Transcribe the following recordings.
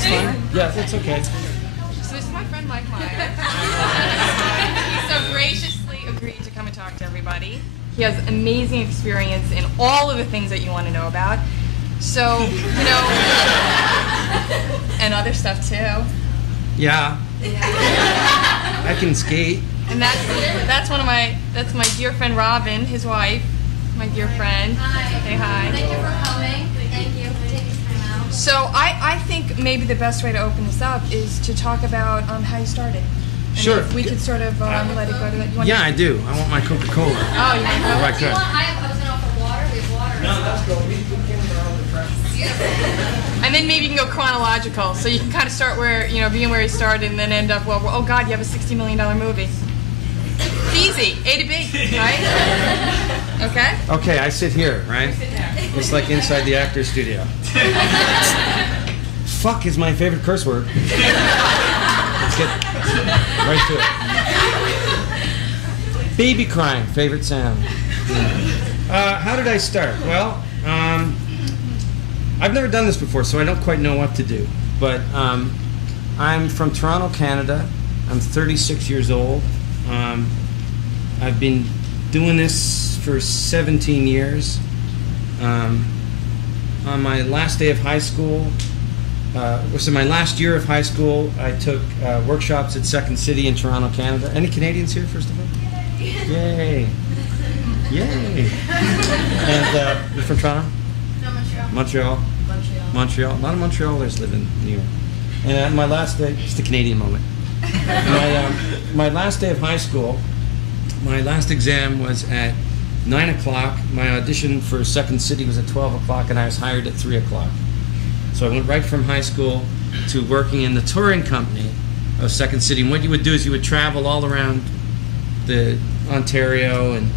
That's fine. Yeah, that's okay. So this is my friend Mike Meyer. He so graciously agreed to come and talk to everybody. He has amazing experience in all of the things that you want to know about. So, and other stuff too. Yeah. I can skate. And that's my dear friend Robin, his wife, my dear friend. Hi. Say hi. Thank you for coming. Thank you for taking time out. So I think maybe the best way to open this up is to talk about how you started. And Sure. if we could sort of let it go to that. You want Yeah, I do. I want my Coca-Cola. Oh, you want If I Do you could. want, I was going to offer water. We have water. No, let's go. We came with our own refreshments. Beautiful. And then maybe you can go chronological, so you can kind of start where, begin where you started and then end up, well, oh God, you have a $60 million movie. It's easy, A to B, right? Okay? Okay, I sit here, right? It's like inside the actor's studio. Fuck is my favorite curse word. Let's get right to it. Baby crying, favorite sound. How did I start? Well, I've never done this before, so I don't quite know what to do. But I'm from Toronto, Canada. I'm 36 years old. I've been doing this for 17 years. On my last day of high school, my last year of high school, I took workshops at Second City in Toronto, Canada. Any Canadians here, first of all? Yay! Yay! And you're from Toronto? No, Montreal. Montreal? Montreal. A lot of Montrealers live in New York. And my last day, just a Canadian moment. My last day of high school, my last exam was at 9 o'clock. My audition for Second City was at 12 o'clock, and I was hired at 3 o'clock. So I went right from high school to working in the touring company of Second City. And what you would do is you would travel all around the Ontario and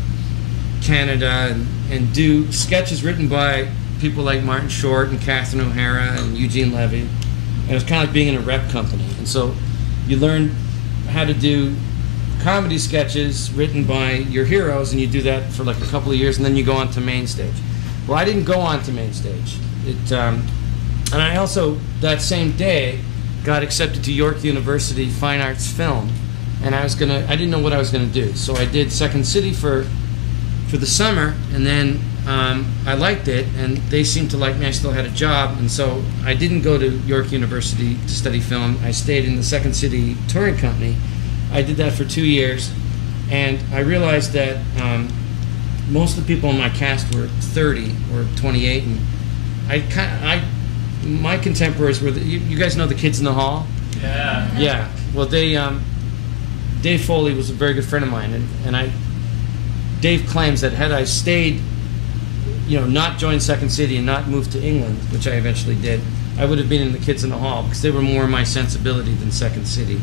Canada and do sketches written by people like Martin Short and Catherine O'Hara and Eugene Levy. And it was kind of like being in a rep company. And so you learn how to do comedy sketches written by your heroes, and you do that for like a couple of years, and then you go on to main stage. Well, I didn't go on to main stage. And I also, that same day, got accepted to York University Fine Arts Film, and I didn't know what I was gonna do. So I did Second City for the summer, and then I liked it, and they seemed to like me. I still had a job, and so I didn't go to York University to study film. I stayed in the Second City touring company. I did that for 2 years, and I realized that most of the people in my cast were 30 or 28, and my contemporaries were you guys know the Kids in the Hall? Yeah. Yeah. Well, Dave Foley was a very good friend of mine, and Dave claims that had I stayed, not joined Second City and not moved to England, which I eventually did, I would have been in the Kids in the Hall because they were more my sensibility than Second City.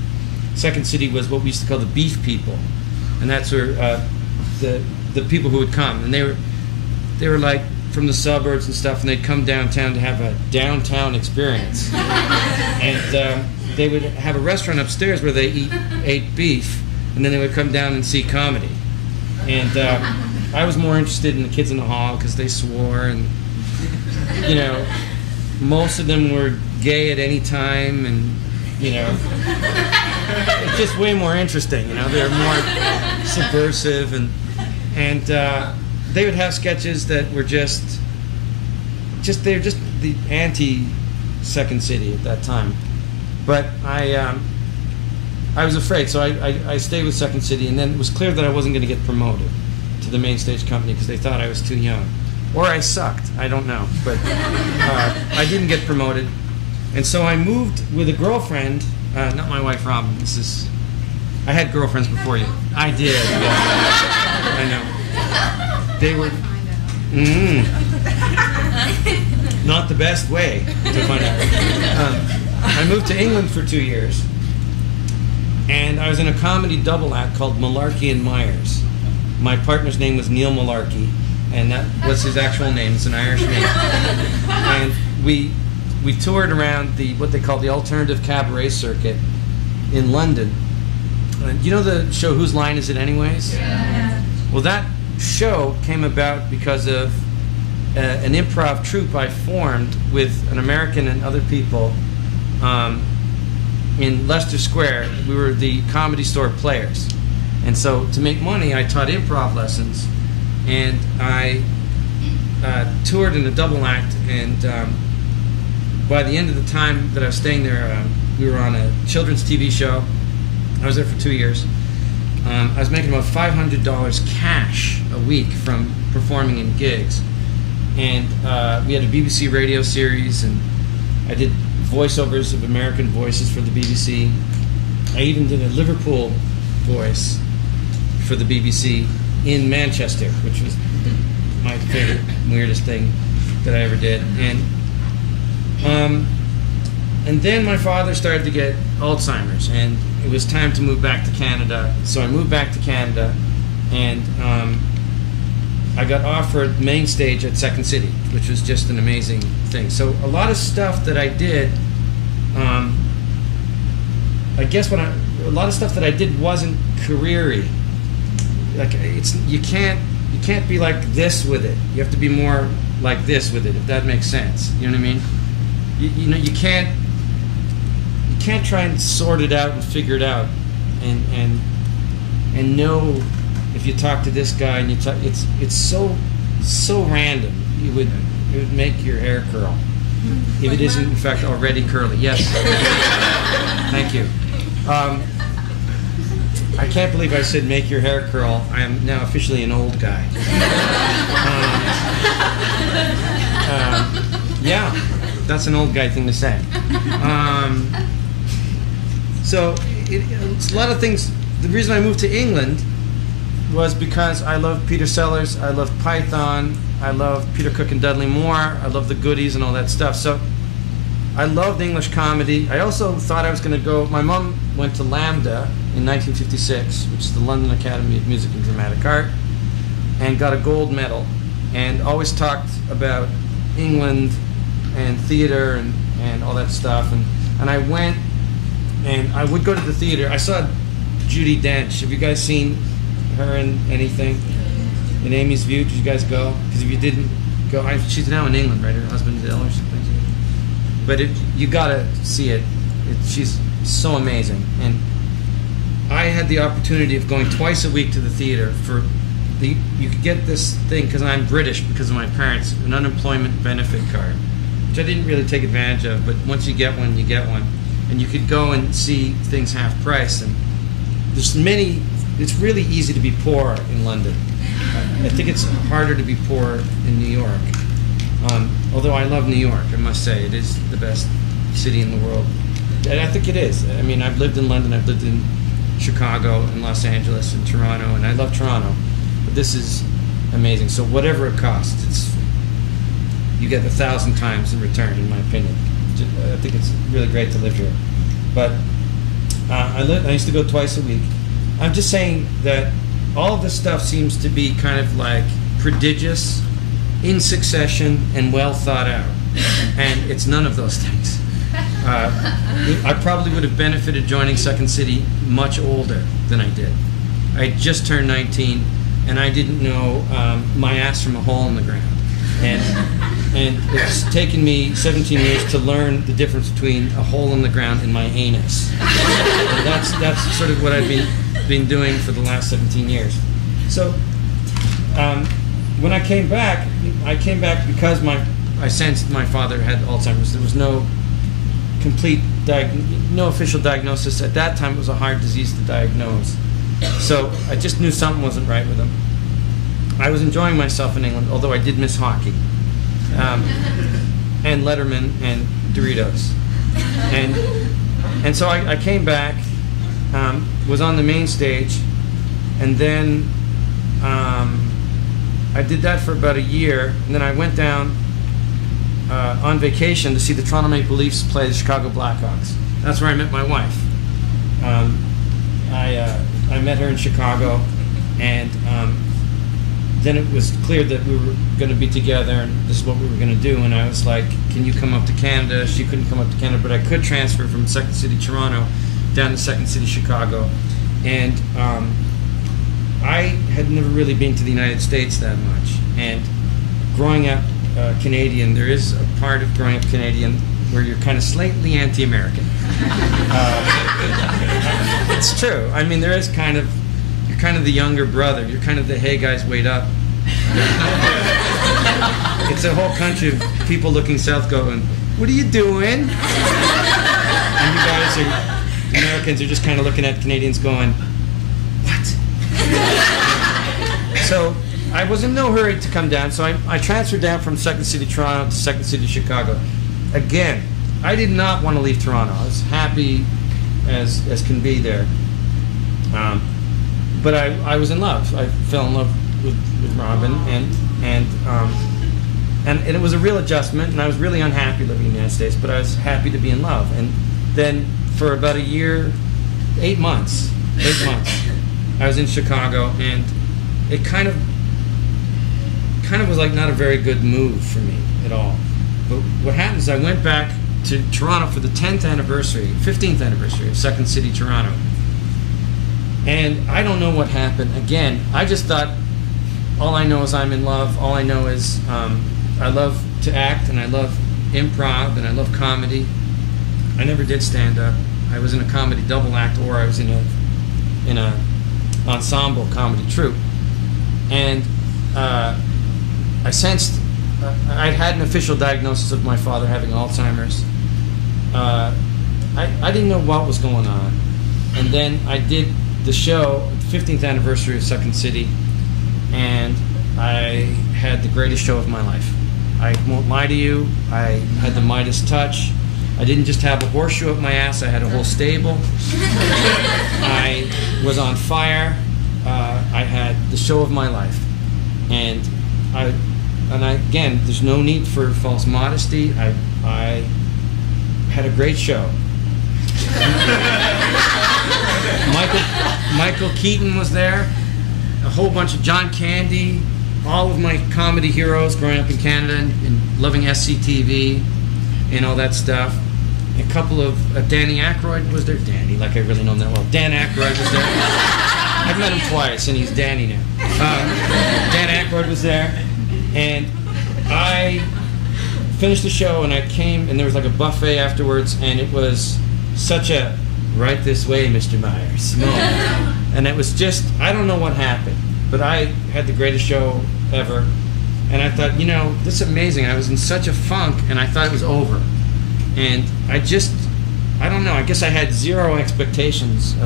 Second City was what we used to call the beef people, and that's where the people who would come, and they were like from the suburbs and stuff, and they'd come downtown to have a downtown experience. And they would have a restaurant upstairs where they ate beef, and then they would come down and see comedy. And I was more interested in the Kids in the Hall because they swore, and most of them were gay at any time, and it's just way more interesting. They're more subversive, and they would have sketches that were just they're just the anti Second City at that time. But I was afraid, so I stayed with Second City, and then it was clear that I wasn't going to get promoted to the main stage company because they thought I was too young, or I sucked. I don't know, but I didn't get promoted, and so I moved with a girlfriend. Not my wife, Robin. I had girlfriends before you. I did. Yeah. I know. They were not the best way to find out. I moved to England for 2 years, and I was in a comedy double act called Malarkey and Myers. My partner's name was Neil Malarkey, and that was his actual name. It's an Irish name. And we toured around what they call the alternative cabaret circuit in London. You know the show Whose Line Is It Anyways? Yeah. Well, that show came about because of an improv troupe I formed with an American and other people in Leicester Square. We were the Comedy Store Players. And so to make money, I taught improv lessons, and I toured in a double act, and by the end of the time that I was staying there, we were on a children's TV show. I was there for 2 years. I was making about $500 cash a week from performing in gigs. And we had a BBC radio series, and I did voiceovers of American voices for the BBC. I even did a Liverpool voice for the BBC in Manchester, which was my favorite, weirdest thing that I ever did. And then my father started to get Alzheimer's, and it was time to move back to Canada. So I moved back to Canada, and I got offered main stage at Second City, which was just an amazing thing. So a lot of stuff that I did, I guess a lot of stuff that I did wasn't career-y. Like you can't be like this with it. You have to be more like this with it, if that makes sense. You know what I mean? You can't try and sort it out and figure it out, and know if you talk to this guy and it's so random. It would make your hair curl if it isn't in fact already curly. Yes. Thank you. I can't believe I said make your hair curl. I am now officially an old guy. Yeah, that's an old guy thing to say. So it's a lot of things. The reason I moved to England was because I love Peter Sellers, I love Python, I love Peter Cook and Dudley Moore, I love the Goodies and all that stuff. So I loved English comedy. I also thought I was going to go. My mom went to LAMDA in 1956, which is the London Academy of Music and Dramatic Art, and got a gold medal, and always talked about England and theater and all that stuff. And I went, and I would go to the theater. I saw Judi Dench. Have you guys seen her in anything? In Amy's View? Did you guys go? Because if you didn't go, she's now in England, right? Her husband's ill or something. But you gotta see it. She's so amazing. And I had the opportunity of going twice a week to the theater you could get this thing, because I'm British because of my parents, an unemployment benefit card, which I didn't really take advantage of, but once you get one, you get one. And you could go and see things half price. And it's really easy to be poor in London. I think it's harder to be poor in New York. Although I love New York, I must say. It is the best city in the world. And I think it is. I mean, I've lived in London, I've lived in Chicago and Los Angeles and Toronto, and I love Toronto. But this is amazing. So whatever it costs, you get 1,000 times in return, in my opinion. I think it's really great to live here. But I used to go twice a week. I'm just saying that all of this stuff seems to be kind of like prodigious, in succession, and well thought out. And it's none of those things. I probably would have benefited joining Second City much older than I did. I had just turned 19, and I didn't know my ass from a hole in the ground. And it's taken me 17 years to learn the difference between a hole in the ground and my anus. And that's sort of what I've been doing for the last 17 years. So when I came back because I sensed my father had Alzheimer's. There was no official diagnosis. At that time, it was a hard disease to diagnose. So I just knew something wasn't right with him. I was enjoying myself in England, although I did miss hockey. And Letterman and Doritos. And so I came back, was on the main stage, and then I did that for about a year, and then I went down on vacation to see the Toronto Maple Leafs play the Chicago Blackhawks. That's where I met my wife. I met her in Chicago, and then it was clear that we were going to be together, and this is what we were going to do. And I was like, can you come up to Canada? She couldn't come up to Canada, but I could transfer from Second City, Toronto, down to Second City, Chicago. And I had never really been to the United States that much. And growing up Canadian, there is a part of growing up Canadian where you're kind of slightly anti-American. It's true. I mean, there is kind of, you're kind of the younger brother. You're kind of the, hey guys, wait up. It's a whole country of people looking south going, what are you doing? And you guys are, Americans are just kind of looking at Canadians going, what? So I was in no hurry to come down, so I transferred down from Second City, Toronto to Second City, Chicago. Again, I did not want to leave Toronto. I was happy as can be there. But I was in love. I fell in love with Robin, and it was a real adjustment, and I was really unhappy living in the United States, but I was happy to be in love. And then for about a year, 8 months, I was in Chicago, and it kind of was like not a very good move for me at all. But what happened is I went back to Toronto for the 15th anniversary of Second City, Toronto. And I don't know what happened. Again, I just thought, all I know is I'm in love. All I know is I love to act, and I love improv, and I love comedy. I never did stand-up. I was in a comedy double act, or I was in a ensemble comedy troupe. And I sensed I'd had an official diagnosis of my father having Alzheimer's. I didn't know what was going on. And then I did the show, the 15th anniversary of Second City, and I had the greatest show of my life. I won't lie to you, I had the Midas touch. I didn't just have a horseshoe up my ass, I had a whole stable. I was on fire. I had the show of my life. And again, there's no need for false modesty. I had a great show. Michael Keaton was there, a whole bunch of John Candy, all of my comedy heroes growing up in Canada and loving SCTV and all that stuff. A couple of Danny Aykroyd was there. Danny, like I really know him that well. Dan Aykroyd was there. I've met him twice, and he's Danny now. Dan Aykroyd was there, and I finished the show, and I came, and there was like a buffet afterwards, and it was such a right this way, Mr. Myers moment. And it was just, I don't know what happened, but I had the greatest show ever, and I thought, this is amazing. I was in such a funk, and I thought it was over. And I don't know, I guess I had zero expectations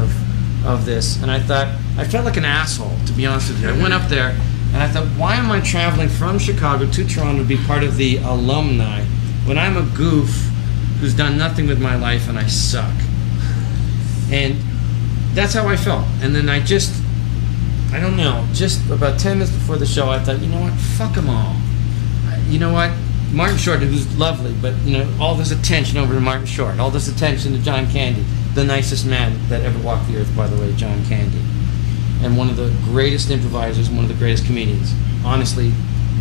of this, and I thought, I felt like an asshole, to be honest with you. I went up there, and I thought, why am I traveling from Chicago to Toronto to be part of the alumni when I'm a goof who's done nothing with my life and I suck? And that's how I felt. And then I don't know, just about 10 minutes before the show, I thought, you know what, fuck them all. You know what? Martin Short, who's lovely, but all this attention over to Martin Short, all this attention to John Candy, the nicest man that ever walked the earth, by the way, John Candy, and one of the greatest improvisers, one of the greatest comedians. Honestly,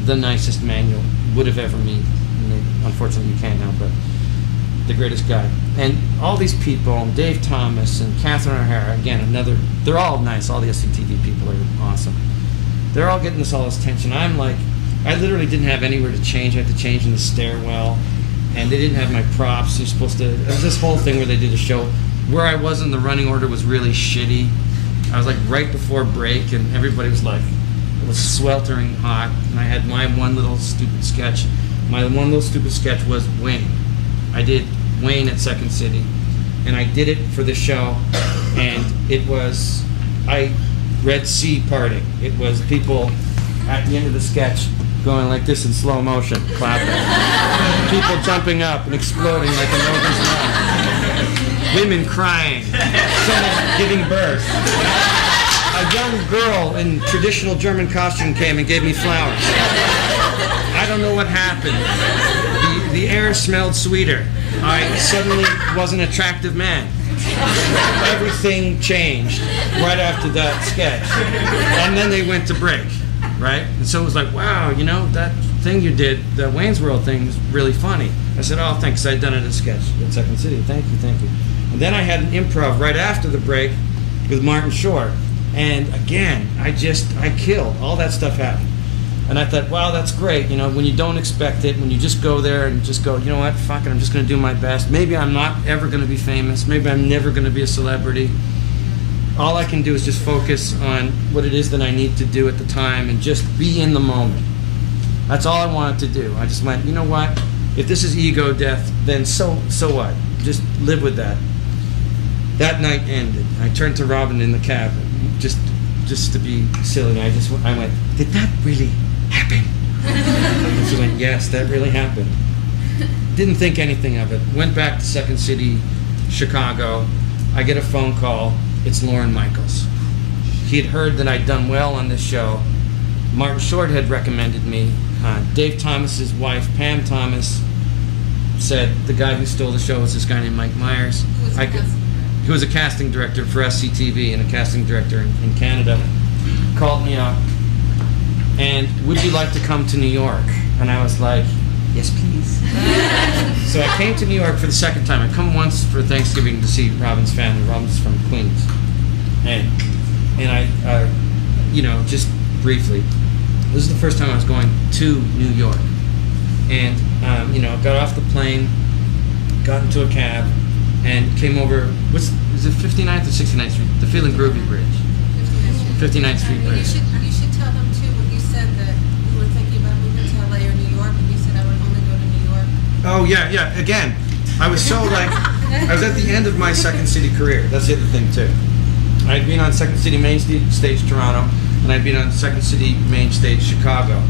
the nicest man you would have ever met. Unfortunately, you can't now, but the greatest guy. And all these people, Dave Thomas and Catherine O'Hara, again, they're all nice. All the SCTV people are awesome. They're all getting all this attention. I'm like, I literally didn't have anywhere to change. I had to change in the stairwell, and they didn't have my props. You're supposed to. It was this whole thing where they did a show. Where I was in the running order was really shitty. I was like right before break, and everybody was like, it was sweltering hot, and I had my one little stupid sketch. My one little stupid sketch was Wayne. I did Wayne at Second City, and I did it for the show, and it was Red Sea parting. It was people at the end of the sketch going like this in slow motion, clapping. People jumping up and exploding like a Logan's Run. Women crying. Someone giving birth. A young girl in traditional German costume came and gave me flowers. I don't know what happened. The air smelled sweeter. I suddenly was an attractive man. Everything changed right after that sketch. And then they went to break. Right? And so it was like, wow, that thing you did, the Wayne's World thing, was really funny. I said, oh, thanks, I'd done it as a sketch at Second City. Thank you. And then I had an improv right after the break with Martin Short. And again, I killed. All that stuff happened. And I thought, wow, that's great. You know, when you don't expect it, when you just go there and just go, you know what, fuck it, I'm just going to do my best. Maybe I'm not ever going to be famous. Maybe I'm never going to be a celebrity. All I can do is just focus on what it is that I need to do at the time and just be in the moment. That's all I wanted to do. I just went, you know what? If this is ego death, then so what? Just live with that. That night ended. I turned to Robin in the cab, just to be silly. I went, did that really happen? And she went, yes, that really happened. Didn't think anything of it. Went back to Second City, Chicago. I get a phone call. It's Lorne Michaels. He had heard that I'd done well on this show. Martin Short had recommended me. Dave Thomas's wife, Pam Thomas, said the guy who stole the show was this guy named Mike Myers. Who was a casting director for SCTV and a casting director in Canada. Called me up and, would you like to come to New York? And I was like, yes, please. So I came to New York for the second time. I come once for Thanksgiving to see Robin's family. Robin's from Queens. And I, just briefly, this is the first time I was going to New York. And, got off the plane, got into a cab, and came over, is it 59th or 69th Street? The Feeling Groovy Bridge. 59th Street Bridge. You should tell them, too, when you said that you were thinking about moving to LA or New York, and you said I would only go to New York. Oh, yeah. Again, I was so I was at the end of my Second City career. That's the other thing, too. I'd been on Second City Main Stage Toronto, and I'd been on Second City Main Stage Chicago.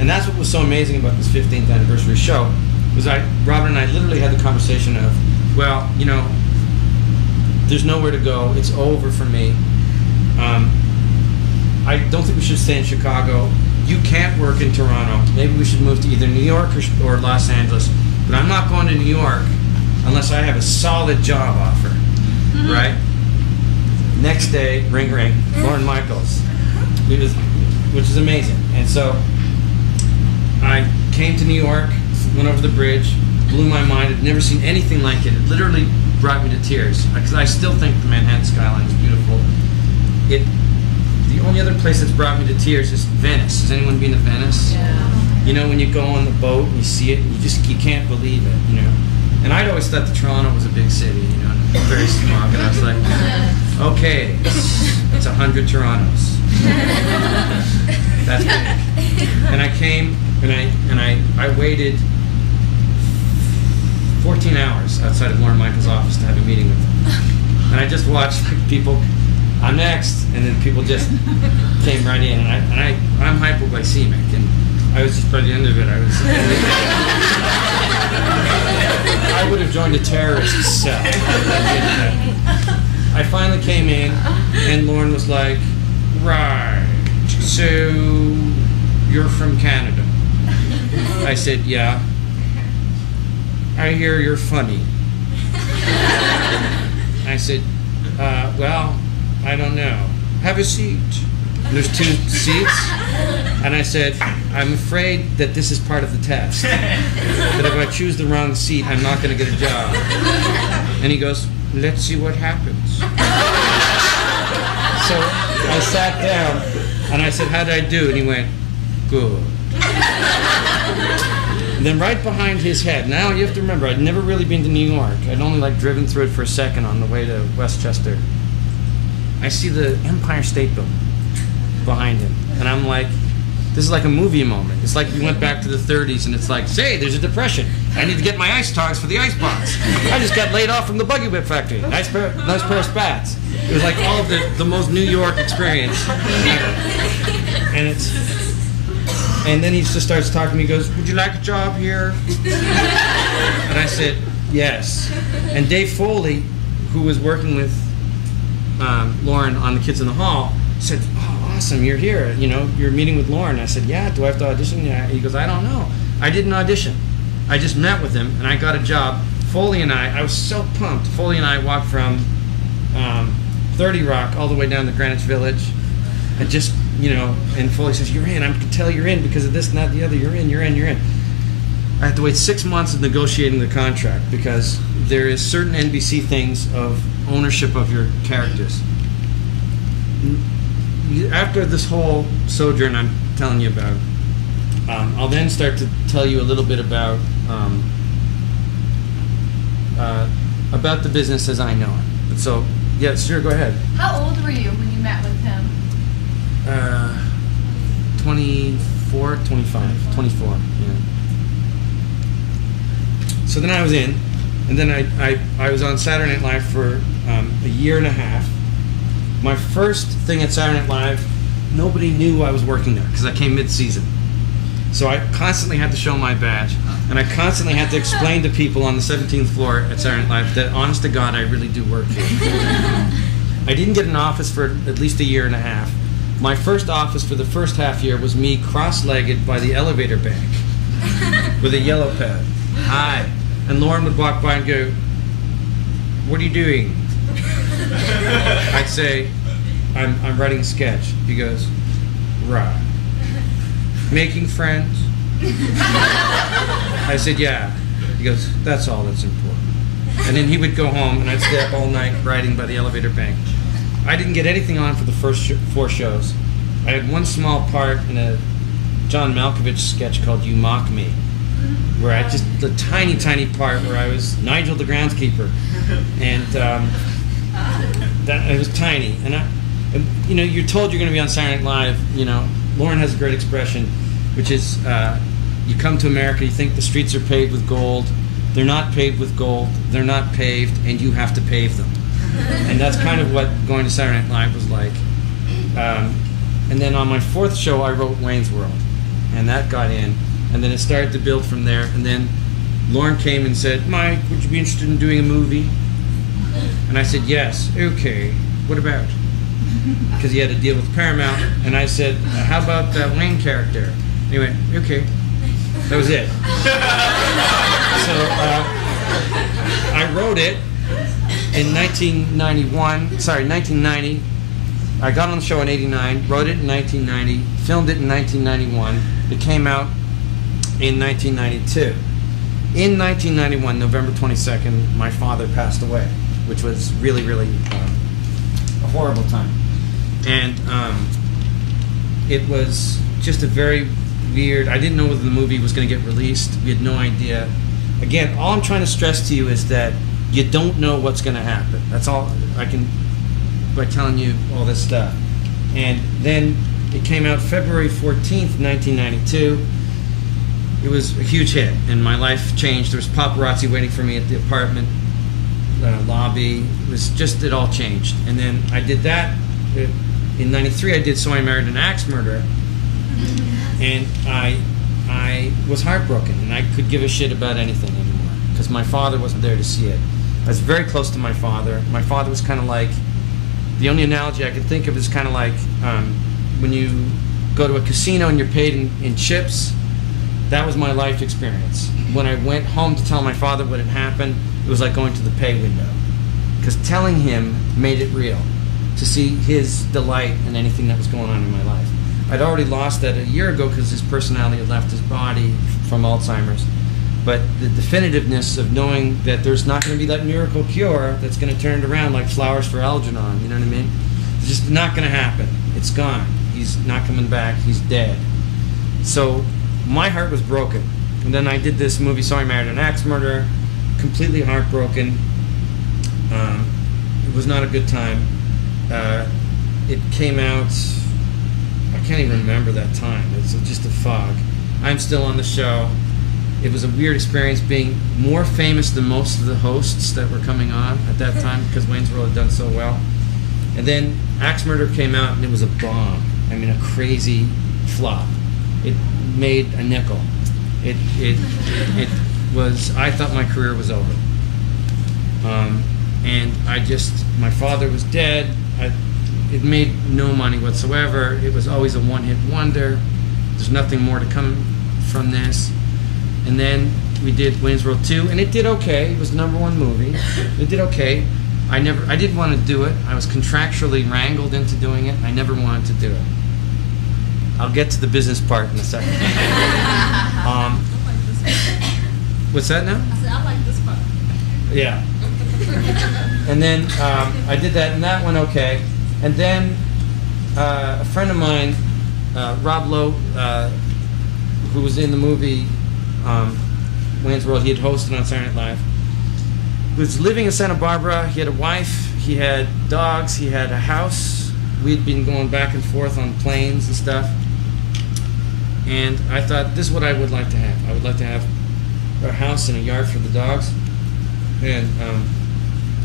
And that's what was so amazing about this 15th anniversary show, was Robin and I literally had the conversation of, well, there's nowhere to go. It's over for me. I don't think we should stay in Chicago. You can't work in Toronto. Maybe we should move to either New York or Los Angeles. But I'm not going to New York unless I have a solid job offer, right? Next day, ring, Lorne Michaels, which is amazing. And so I came to New York, went over the bridge, blew my mind. I'd never seen anything like it. It literally brought me to tears. Because I still think the Manhattan skyline is beautiful. The only other place that's brought me to tears is Venice. Has anyone been to Venice? Yeah. When you go on the boat and you see it, and you can't believe it, And I'd always thought that Toronto was a big city, very smog. And I was like, okay, it's 100 Torontos. That's big. And I came and I waited 14 hours outside of Lorne Michaels' office to have a meeting with him. And I just watched people, I'm next, and then people just came right in. And I'm hypoglycemic, and I was just, by the end of it, I would have joined a terrorist cell. I finally came in, and Lorne was like, right, so you're from Canada. I said, yeah. I hear you're funny. I said, well, I don't know. Have a seat. And there's 2 seats. And I said, I'm afraid that this is part of the test. That if I choose the wrong seat, I'm not going to get a job. And he goes, let's see what happens. So I sat down, and I said, how did I do? And he went, good. And then right behind his head, now you have to remember, I'd never really been to New York. I'd only driven through it for a second on the way to Westchester. I see the Empire State Building behind him, and I'm like, this is like a movie moment. It's like we went back to the 30s, and it's like, say, there's a depression. I need to get my ice togs for the ice box. I just got laid off from the Buggy Whip factory. Nice pair of spats. It was like all of the most New York experience ever. And then he just starts talking to me. He goes, would you like a job here? And I said, yes. And Dave Foley, who was working with Lorne on The Kids in the Hall, said, oh, awesome, you're here. You're meeting with Lorne. I said, yeah, do I have to audition? Yeah. He goes, I don't know. I didn't audition. I just met with him, and I got a job. Foley and I was so pumped. Foley and I walked from 30 Rock all the way down to Greenwich Village, and just, and Foley says, you're in. I can tell you're in because of this and that and the other. You're in. I had to wait 6 months of negotiating the contract because there is certain NBC things of ownership of your characters. After this whole sojourn I'm telling you about, I'll then start to tell you a little bit about the business as I know it. But so, yeah, sure, go ahead. How old were you when you met with him? 24, 25, 24, yeah. So then I was in, and then I was on Saturday Night Live for a year and a half. My first thing at Saturday Night Live, nobody knew I was working there because I came mid-season. So I constantly had to show my badge, and I constantly had to explain to people on the 17th floor at Saturday Night Live that, honest to God, I really do work here. I didn't get an office for at least a year and a half. My first office for the first half year was me cross-legged by the elevator bank with a yellow pad. Hi. And Lauren would walk by and go, "What are you doing?" I'd say, I'm writing a sketch. He goes, "Right. Making friends?" I said, "Yeah." He goes, "That's all that's important." And then he would go home, and I'd stay up all night writing by the elevator bank. I didn't get anything on for the first 4 shows. I had one small part in a John Malkovich sketch called "You Mock Me," where I just, the tiny, tiny part where I was Nigel the groundskeeper. And that, it was tiny. And you know, you're told you're going to be on Saturday Night Live. You know, Lauren has a great expression, which is, you come to America, you think the streets are paved with gold. They're not paved with gold. They're not paved, and you have to pave them. And that's kind of what going to Saturday Night Live was like. And then on my 4th show, I wrote Wayne's World, and that got in. And then it started to build from there. And then Lauren came and said, "Mike, would you be interested in doing a movie?" And I said, "Yes." "Okay, what about?" Because he had a deal with Paramount. And I said, "How about that Wayne character?" And he went, "Okay." That was it. So I wrote it in 1990. I got on the show in 89, wrote it in 1990, filmed it in 1991. It came out in 1992. In 1991, November 22nd, my father passed away, which was really, really a horrible time. And it was just a very weird, I didn't know whether the movie was going to get released. We had no idea. Again, all I'm trying to stress to you is that you don't know what's going to happen. That's all I can, by telling you all this stuff. And then it came out February 14th, 1992. It was a huge hit, and my life changed. There was paparazzi waiting for me at the apartment lobby. It was just, it all changed. And then I did that. In 93, I did So I Married an Axe Murderer. And I was heartbroken, and I could give a shit about anything anymore because my father wasn't there to see it. I was very close to my father. My father was kind of like, the only analogy I could think of is kind of like when you go to a casino and you're paid in chips. That was my life experience. When I went home to tell my father what had happened, it was like going to the pay window, because telling him made it real, to see his delight in anything that was going on in my life. I'd already lost that a year ago because his personality had left his body from Alzheimer's. But the definitiveness of knowing that there's not going to be that miracle cure that's going to turn it around like flowers for Algernon, you know what I mean? It's just not going to happen. It's gone. He's not coming back. He's dead. So my heart was broken. And then I did this movie, So I Married an Axe Murderer, completely heartbroken. It was not a good time. It came out, I can't even remember that time. It's just a fog. I'm still on the show. It was a weird experience being more famous than most of the hosts that were coming on at that time because Wayne's World had done so well. And then Axe Murder came out and it was a bomb. I mean, a crazy flop. It made a nickel. It was, I thought my career was over. And my father was dead. It made no money whatsoever. It was always a one-hit wonder. There's nothing more to come from this. And then we did Wayne's World 2, and it did okay. It was the #1 movie. It did okay. I didn't want to do it. I was contractually wrangled into doing it. I never wanted to do it. I'll get to the business part in a second. What's that now? I said, I like this part. Yeah. And then I did that, and that went okay. And then a friend of mine, Rob Lowe, who was in the movie Wayne's World. He had hosted on Saturday Night Live. He was living in Santa Barbara. He had a wife. He had dogs. He had a house. We'd been going back and forth on planes and stuff. And I thought, this is what I would like to have. I would like to have a house and a yard for the dogs. And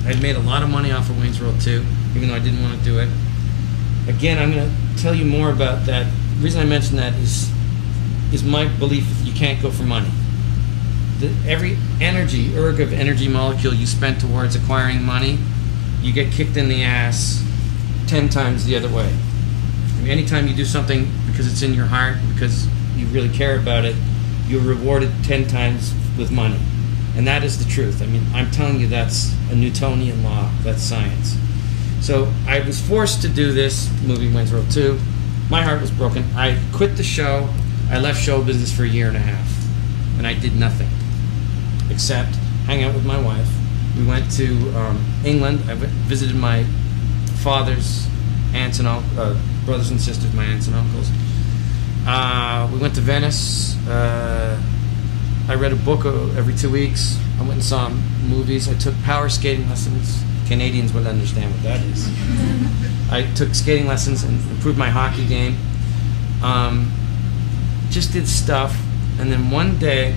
I'd made a lot of money off of Wayne's World 2, even though I didn't want to do it. Again, I'm going to tell you more about that. The reason I mention that is my belief that you can't go for money. Every erg of energy molecule you spend towards acquiring money, you get kicked in the ass 10 times the other way. I mean, anytime you do something because it's in your heart, because you really care about it, you're rewarded 10 times with money. And that is the truth. I mean, I'm telling you, that's a Newtonian law. That's science. So I was forced to do this movie, Wayne's World 2. My heart was broken. I quit the show. I left show business for a year and a half. And I did nothing except hang out with my wife. We went to England. I visited my father's aunts and brothers and sisters, my aunts and uncles. We went to Venice. I read a book every 2 weeks. I went and saw movies. I took power skating lessons. Canadians would understand what that is. I took skating lessons and improved my hockey game. Just did stuff. And then one day,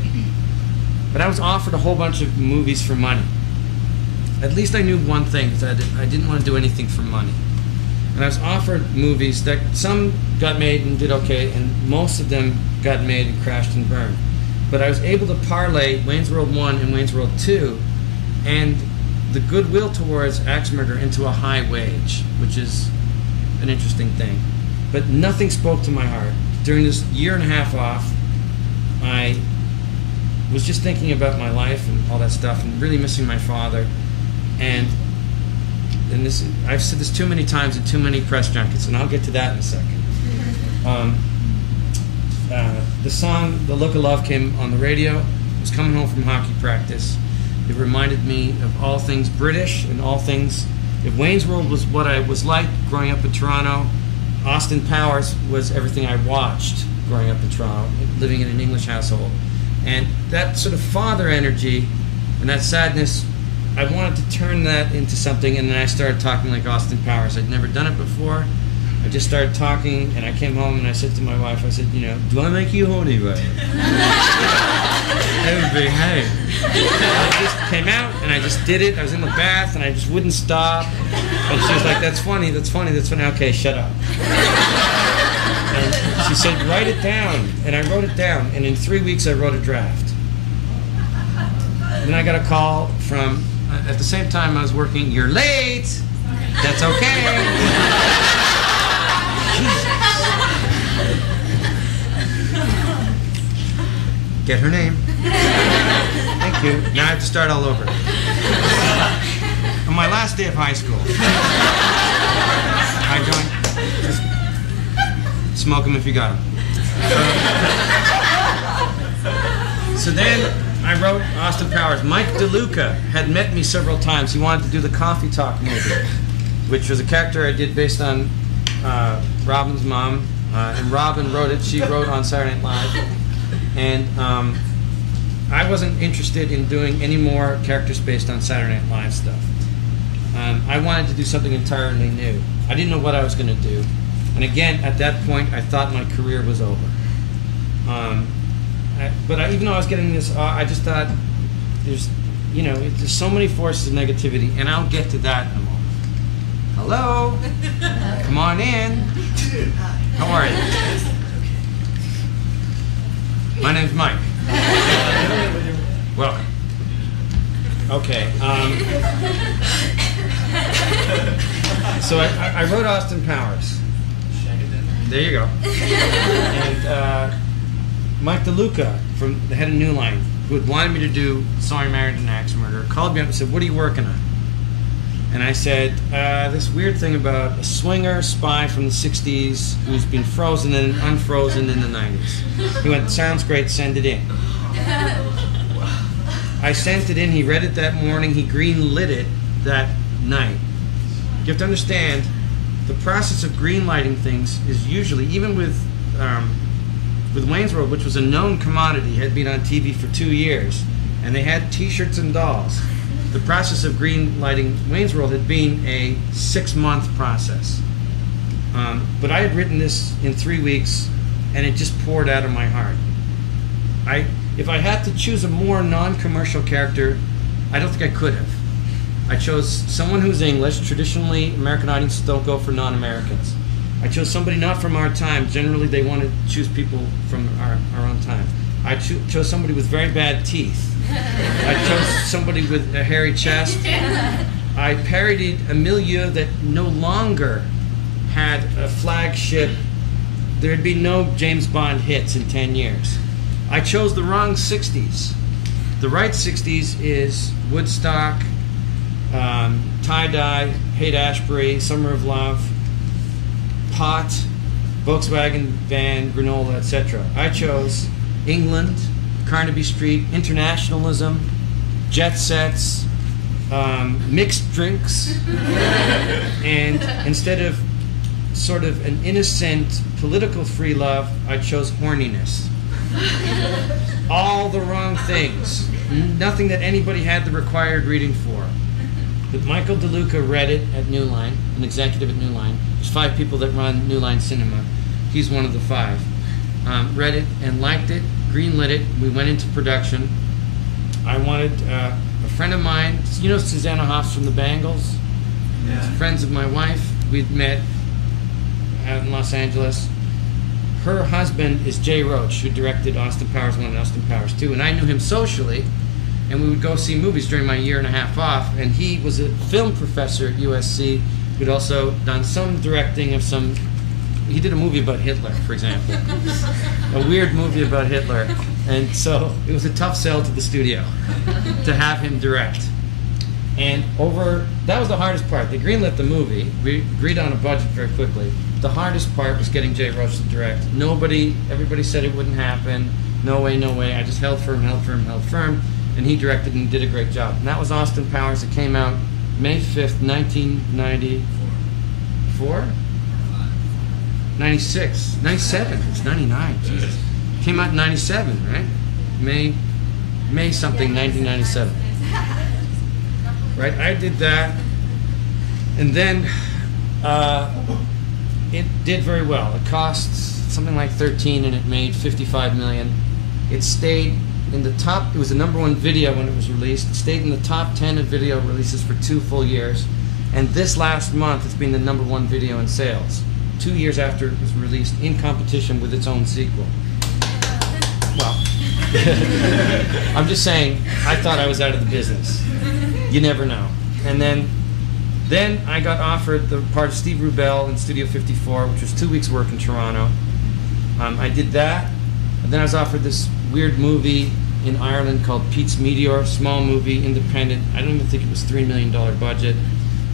but I was offered a whole bunch of movies for money. At least I knew one thing, that I didn't want to do anything for money. And I was offered movies that some got made and did okay, and most of them got made and crashed and burned. But I was able to parlay Wayne's World 1 and Wayne's World 2 and the goodwill towards axe murder into a high wage, which is an interesting thing. But nothing spoke to my heart. During this year and a half off, I was just thinking about my life and all that stuff and really missing my father. And this, I've said this too many times in too many press junkets, and I'll get to that in a second. The song "The Look of Love" came on the radio. I was coming home from hockey practice. It reminded me of all things British and all things. If Wayne's World was what I was like growing up in Toronto, Austin Powers was everything I watched growing up in Toronto, living in an English household. And that sort of father energy and that sadness, I wanted to turn that into something, and then I started talking like Austin Powers. I'd never done it before. I just started talking, and I came home and I said to my wife, I said, do I make you horny, right? That would be, hey. I just came out, and I just did it. I was in the bath, and I just wouldn't stop. And she was like, that's funny, that's funny, that's funny. Okay, shut up. And she said, write it down. And I wrote it down, and in 3 weeks I wrote a draft. Then I got a call from, at the same time I was working, you're late. That's okay. Get her name. Thank you. Now I have to start all over. On my last day of high school, I joined. Just smoke them if you got them. So then I wrote Austin Powers. Mike DeLuca had met me several times. He wanted to do the Coffee Talk movie, which was a character I did based on Robin's mom. And Robin wrote it. She wrote on Saturday Night Live. And I wasn't interested in doing any more characters based on Saturday Night Live stuff. I wanted to do something entirely new. I didn't know what I was going to do. And again, at that point, I thought my career was over. Even though I was getting this, I just thought there's so many forces of negativity, and I'll get to that in a moment. Hello? Come on in. How are you? My name's Mike. Welcome. Okay. So I wrote Austin Powers. There you go. And Mike DeLuca, from the head of New Line, who had wanted me to do Sorry Married an Axe Murderer, called me up and said, what are you working on? And I said, this weird thing about a swinger spy from the 60s who's been frozen and unfrozen in the 90s. He went, sounds great, send it in. I sent it in, he read it that morning, he green-lit it that night. You have to understand, the process of green-lighting things is usually, even with with Wayne's World, which was a known commodity, had been on TV for 2 years, and they had T-shirts and dolls. The process of green lighting Wayne's World had been a 6-month process. But I had written this in 3 weeks, and it just poured out of my heart. If I had to choose a more non-commercial character, I don't think I could have. I chose someone who's English. Traditionally, American audiences don't go for non-Americans. I chose somebody not from our time. Generally, they want to choose people from our own time. I chose somebody with very bad teeth. I chose somebody with a hairy chest. I parodied a milieu that no longer had a flagship. There had been no James Bond hits in 10 years. I chose the wrong 60s. The right 60s is Woodstock, Tie-Dye, Haight-Ashbury, Summer of Love, Pot, Volkswagen van, granola, etc. I chose England, Carnaby Street, internationalism, jet sets, mixed drinks, and instead of sort of an innocent political free love, I chose horniness. All the wrong things. Nothing that anybody had the required reading for. But Michael DeLuca read it at New Line, an executive at New Line. There's 5 people that run New Line Cinema. He's one of the 5. Read it and liked it, greenlit it. We went into production. I wanted a friend of mine, you know Susanna Hoffs from the Bangles? Yeah. Friends of my wife. We'd met out in Los Angeles. Her husband is Jay Roach, who directed Austin Powers 1 and Austin Powers 2, and I knew him socially, and we would go see movies during my year and a half off, and he was a film professor at USC who'd also done some directing of some. He did a movie about Hitler, for example. A weird movie about Hitler. And so it was a tough sell to the studio to have him direct. And that was the hardest part. They greenlit the movie. We agreed on a budget very quickly. The hardest part was getting Jay Roach to direct. Everybody said it wouldn't happen. No way, no way. I just held firm. And he directed and did a great job. And that was Austin Powers. It came out May 5th, 1994? 96, 97, it's 99, Jesus. Came out in 97, right? May something, 1997. Right, I did that, and then it did very well. It cost something like 13 and it made 55 million. It stayed in the top, it was the #1 video when it was released. It stayed in the top 10 of video releases for 2 full years. And this last month it's been the #1 video in sales. 2 years after it was released, in competition with its own sequel. Well, I'm just saying, I thought I was out of the business. You never know. And then I got offered the part of Steve Rubell in Studio 54, which was 2 weeks' work in Toronto. I did that, and then I was offered this weird movie in Ireland called Pete's Meteor, small movie, independent. I don't even think it was $3 million budget.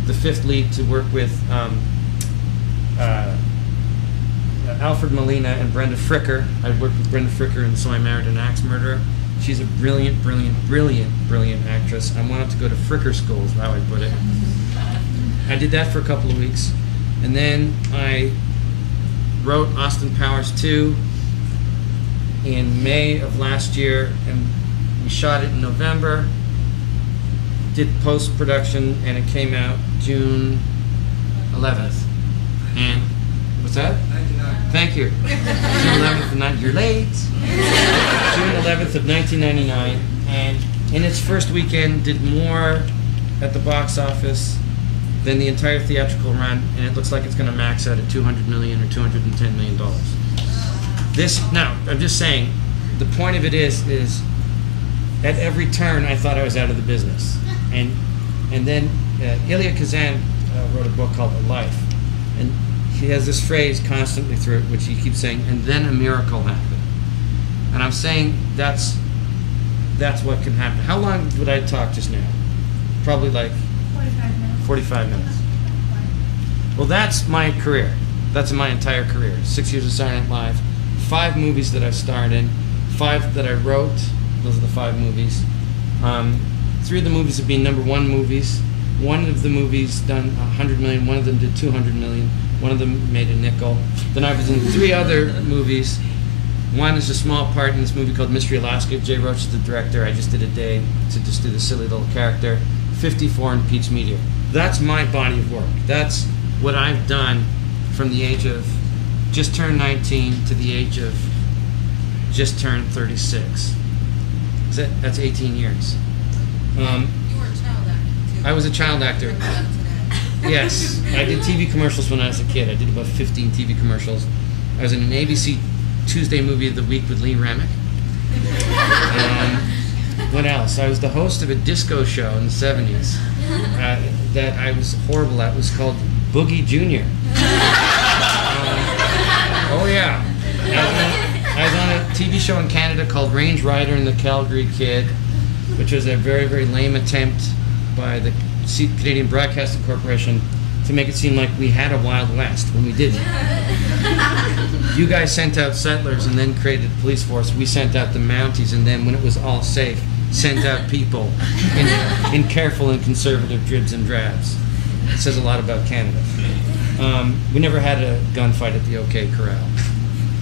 The 5th lead to work with Alfred Molina and Brenda Fricker. I worked with Brenda Fricker in So I Married an Axe Murderer. She's a brilliant actress. I wanted to go to Fricker School, is how I put it. I did that for a couple of weeks. And then I wrote Austin Powers 2 in May of last year, and we shot it in November, did post-production, and it came out June 11th. And what's that? 99. Thank you. June 11th you're late. June 11th of 1999, and in its first weekend did more at the box office than the entire theatrical run, and it looks like it's going to max out at $200 million or $210 million. I'm just saying, the point of it is at every turn I thought I was out of the business, and then Elia Kazan wrote a book called A Life, and he has this phrase constantly through it, which he keeps saying, and then a miracle happened. And I'm saying that's what can happen. How long would I talk just now? Probably like 45 minutes. Well, that's my career. That's my entire career. 6 years of Saturday Night Live, 5 movies that I've starred in, 5 that I wrote. Those are the 5 movies. 3 of the movies have been #1 movies. 1 of the movies done 100 million. 1 of them did 200 million. 1 of them made a nickel. Then I was in 3 other movies, One is a small part in this movie called Mystery Alaska. Jay Roach is the director. I just did a day to just do the silly little character. 54 in Pete's Meteor. That's my body of work. That's what I've done from the age of just turned 19 to the age of just turned 36. That's 18 years. You were a child actor, too. I was a child actor. Bring that up to that. Yes, I did TV commercials when I was a kid. I did about 15 TV commercials. I was in an ABC Tuesday Movie of the Week with Lee Remick. What else? I was the host of a disco show in the 70s that I was horrible at. It was called Boogie Jr. Oh yeah. I was on a TV show in Canada called Range Rider and the Calgary Kid, which was a very, very lame attempt by the Canadian Broadcasting Corporation to make it seem like we had a Wild West when we didn't. You guys sent out settlers and then created a police force. We sent out the Mounties, and then when it was all safe, sent out people in careful and conservative dribs and drabs. It says a lot about Canada. We never had a gunfight at the OK Corral.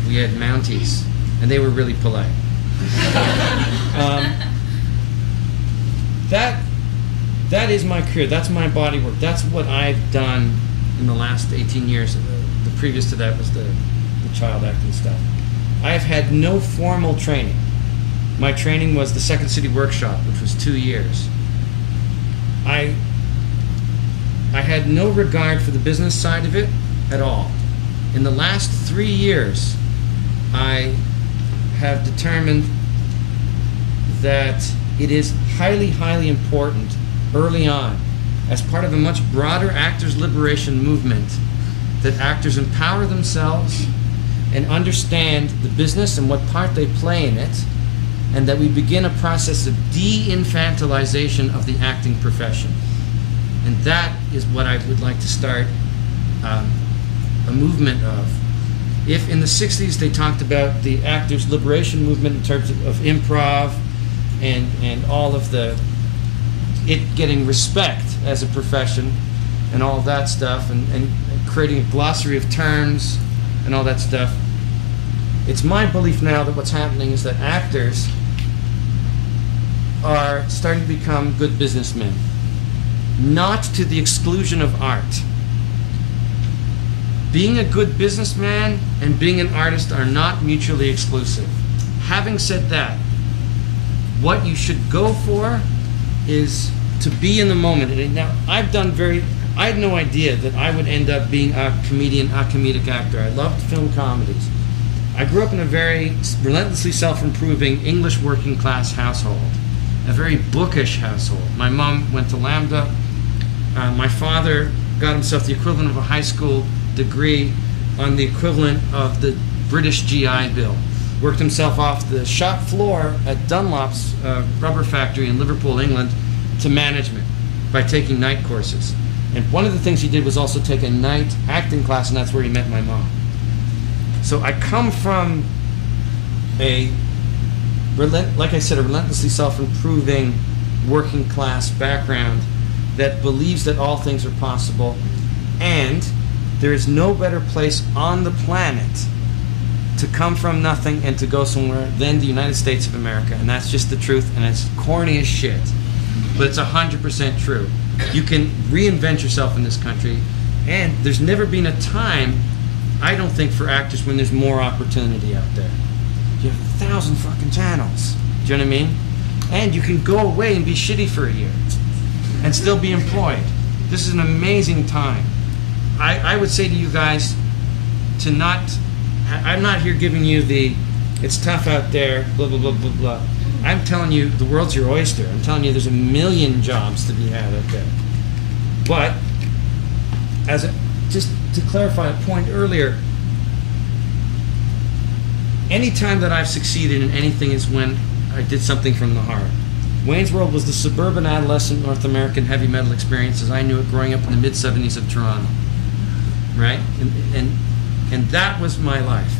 We had Mounties, and they were really polite. That is my career. That's my body work. That's what I've done in the last 18 years. The previous to that was the child acting stuff. I've had no formal training. My training was the Second City Workshop, which was 2 years. I had no regard for the business side of it at all. In the last 3 years, I have determined that it is highly, highly important early on, as part of a much broader actors' liberation movement, that actors empower themselves and understand the business and what part they play in it, and that we begin a process of de-infantilization of the acting profession. And that is what I would like to start a movement of. If in the 60s they talked about the actors' liberation movement in terms of improv and all of it getting respect as a profession and all of that stuff, and creating a glossary of terms and all that stuff, it's my belief now that what's happening is that actors are starting to become good businessmen, not to the exclusion of art. Being a good businessman and being an artist are not mutually exclusive. Having said that, what you should go for is to be in the moment. And now, I had no idea that I would end up being a comedian, a comedic actor. I loved film comedies. I grew up in a very relentlessly self-improving English working class household, a very bookish household. My mom went to Lambda. My father got himself the equivalent of a high school degree on the equivalent of the British GI Bill. Worked himself off the shop floor at Dunlop's rubber factory in Liverpool, England, to management by taking night courses. And one of the things he did was also take a night acting class, and that's where he met my mom. So I come from like I said, a relentlessly self-improving working class background that believes that all things are possible, and there is no better place on the planet to come from nothing and to go somewhere than the United States of America. And that's just the truth, and it's corny as shit, but it's 100% true. You can reinvent yourself in this country, and there's never been a time, I don't think, for actors when there's more opportunity out there. You have 1,000 fucking channels. Do you know what I mean? And you can go away and be shitty for a year and still be employed. This is an amazing time. I would say to you guys to not, I'm not here giving you the, it's tough out there, blah, blah, blah, blah, blah. I'm telling you, the world's your oyster. I'm telling you, there's a million jobs to be had out there. But, just to clarify a point earlier, any time that I've succeeded in anything is when I did something from the heart. Wayne's World was the suburban adolescent North American heavy metal experience as I knew it growing up in the mid-'70s of Toronto. Right? And that was my life.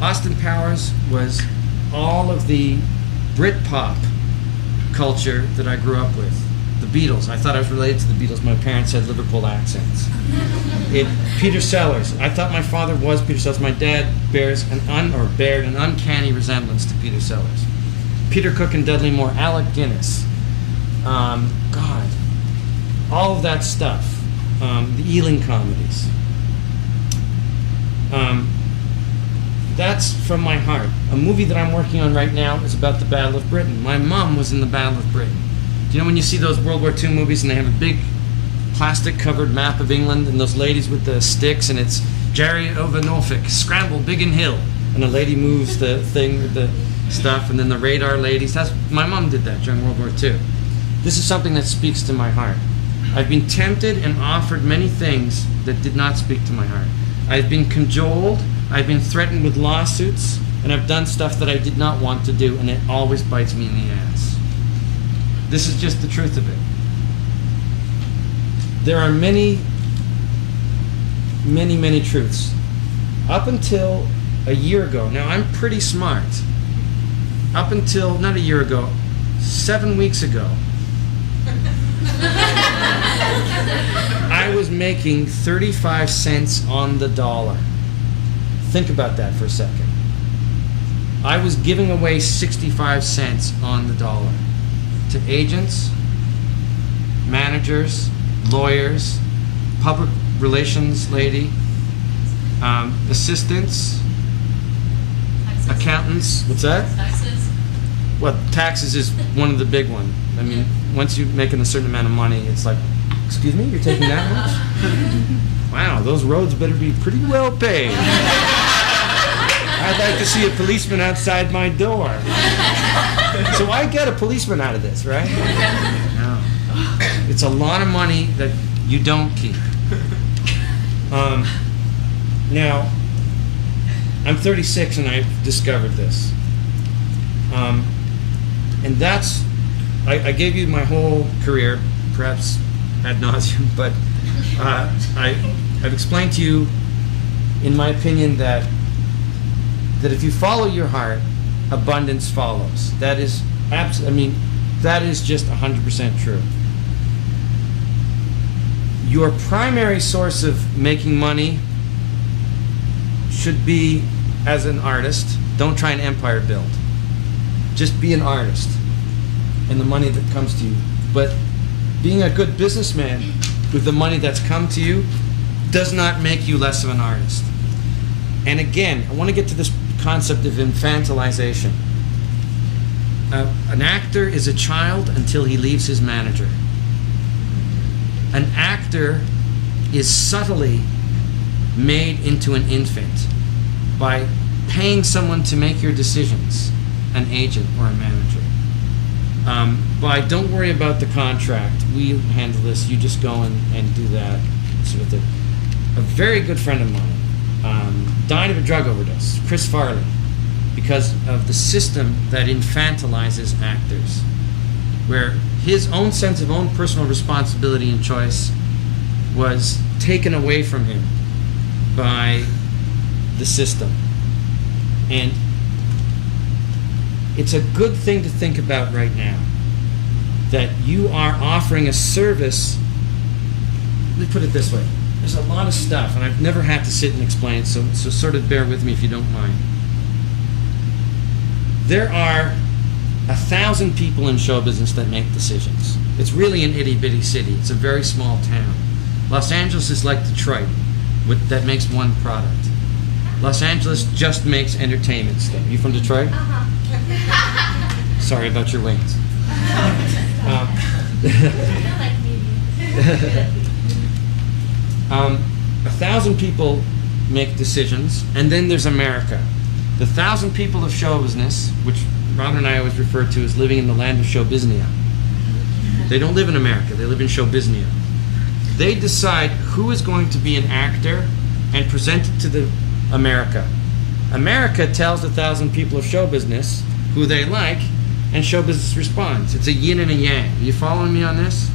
Austin Powers was all of the Britpop culture that I grew up with. The Beatles. I thought I was related to the Beatles. My parents had Liverpool accents. Peter Sellers. I thought my father was Peter Sellers. My dad bared an uncanny resemblance to Peter Sellers. Peter Cook and Dudley Moore. Alec Guinness. God. All of that stuff. The Ealing comedies. That's from my heart. A movie that I'm working on right now is about the Battle of Britain. My mom was in the Battle of Britain. Do you know when you see those World War II movies and they have a big plastic-covered map of England and those ladies with the sticks and it's Jerry over Norfolk, scramble, Biggin Hill, and the lady moves the thing with the stuff, and then the radar ladies. My mom did that during World War II. This is something that speaks to my heart. I've been tempted and offered many things that did not speak to my heart. I've been cajoled, I've been threatened with lawsuits, and I've done stuff that I did not want to do, and it always bites me in the ass. This is just the truth of it. There are many, many, many truths. Up until a year ago, now I'm pretty smart. Up until, not a year ago, 7 weeks ago, I was making 35 cents on the dollar. Think about that for a second. I was giving away 65 cents on the dollar to agents, managers, lawyers, public relations lady, assistants, accountants. What's that? Taxes. Well, taxes is one of the big ones. I mean, once you're making a certain amount of money, it's like, excuse me, you're taking that much? Wow, those roads better be pretty well paved. I'd like to see a policeman outside my door. So I get a policeman out of this, right? No. It's a lot of money that you don't keep. Now, I'm 36 and I've discovered this. And that's, I gave you my whole career, perhaps ad nauseum, but I've explained to you, in my opinion, that if you follow your heart, abundance follows. That is that is just 100% true. Your primary source of making money should be as an artist. Don't try an empire build. Just be an artist and the money that comes to you. But being a good businessman with the money that's come to you does not make you less of an artist. And again, I want to get to this concept of infantilization. An actor is a child until he leaves his manager. An actor is subtly made into an infant by paying someone to make your decisions, an agent or a manager. By don't worry about the contract, we handle this, you just go and do that. Sort of a very good friend of mine died of a drug overdose, Chris Farley, because of the system that infantilizes actors, where his own sense of own personal responsibility and choice was taken away from him by the system. And it's a good thing to think about right now, that you are offering a service. Let me put it this way. There's a lot of stuff, and I've never had to sit and explain it, so sort of bear with me if you don't mind. There are 1,000 people in show business that make decisions. It's really an itty-bitty city. It's a very small town. Los Angeles is like Detroit, that makes one product. Los Angeles just makes entertainment stuff. You from Detroit? Sorry about your wings. 1,000 people make decisions, and then there's America. The 1,000 people of show business, which Ron and I always refer to as living in the land of show business. They don't live in America, they live in show business. They decide who is going to be an actor and present it to the America. America tells 1,000 people of show business who they like, and show business responds. It's a yin and a yang. Are you following me on this?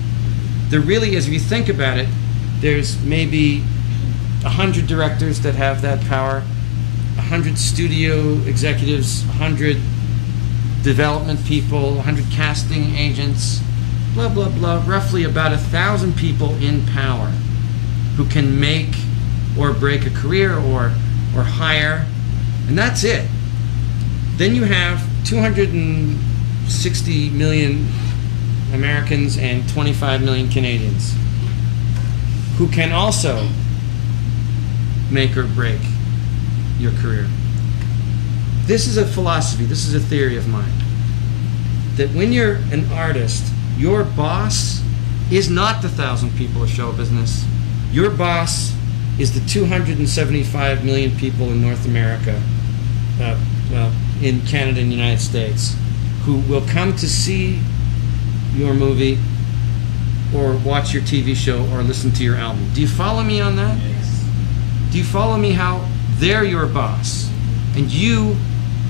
There really is, if you think about it, there's maybe 100 directors that have that power, 100 studio executives, 100 development people, 100 casting agents, blah, blah, blah, roughly about 1,000 people in power who can make or break a career or hire, and that's it. Then you have 260 million Americans and 25 million Canadians who can also make or break your career. This is a philosophy, this is a theory of mine, that when you're an artist, your boss is not the 1,000 people of show business. Your boss is the 275 million people in North America, in Canada and the United States, who will come to see your movie or watch your TV show or listen to your album. Do you follow me on that? Yes. Do you follow me how they're your boss? And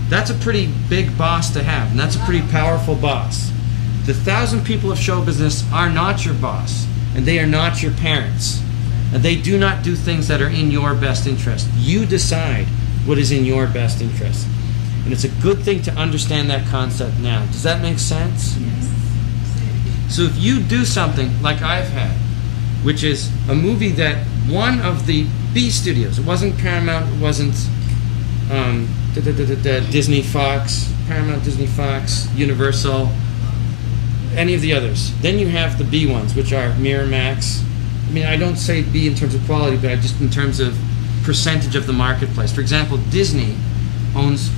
that's a pretty big boss to have, and that's a pretty powerful boss. The 1,000 people of show business are not your boss, and they are not your parents. And they do not do things that are in your best interest. You decide what is in your best interest. And it's a good thing to understand that concept now. Does that make sense? Yes. So if you do something like I've had, which is a movie that one of the B studios, it wasn't Paramount, it wasn't Disney Fox, Paramount, Disney Fox, Universal, any of the others. Then you have the B ones, which are Miramax. I mean, I don't say B in terms of quality, but just in terms of percentage of the marketplace. For example, Disney owns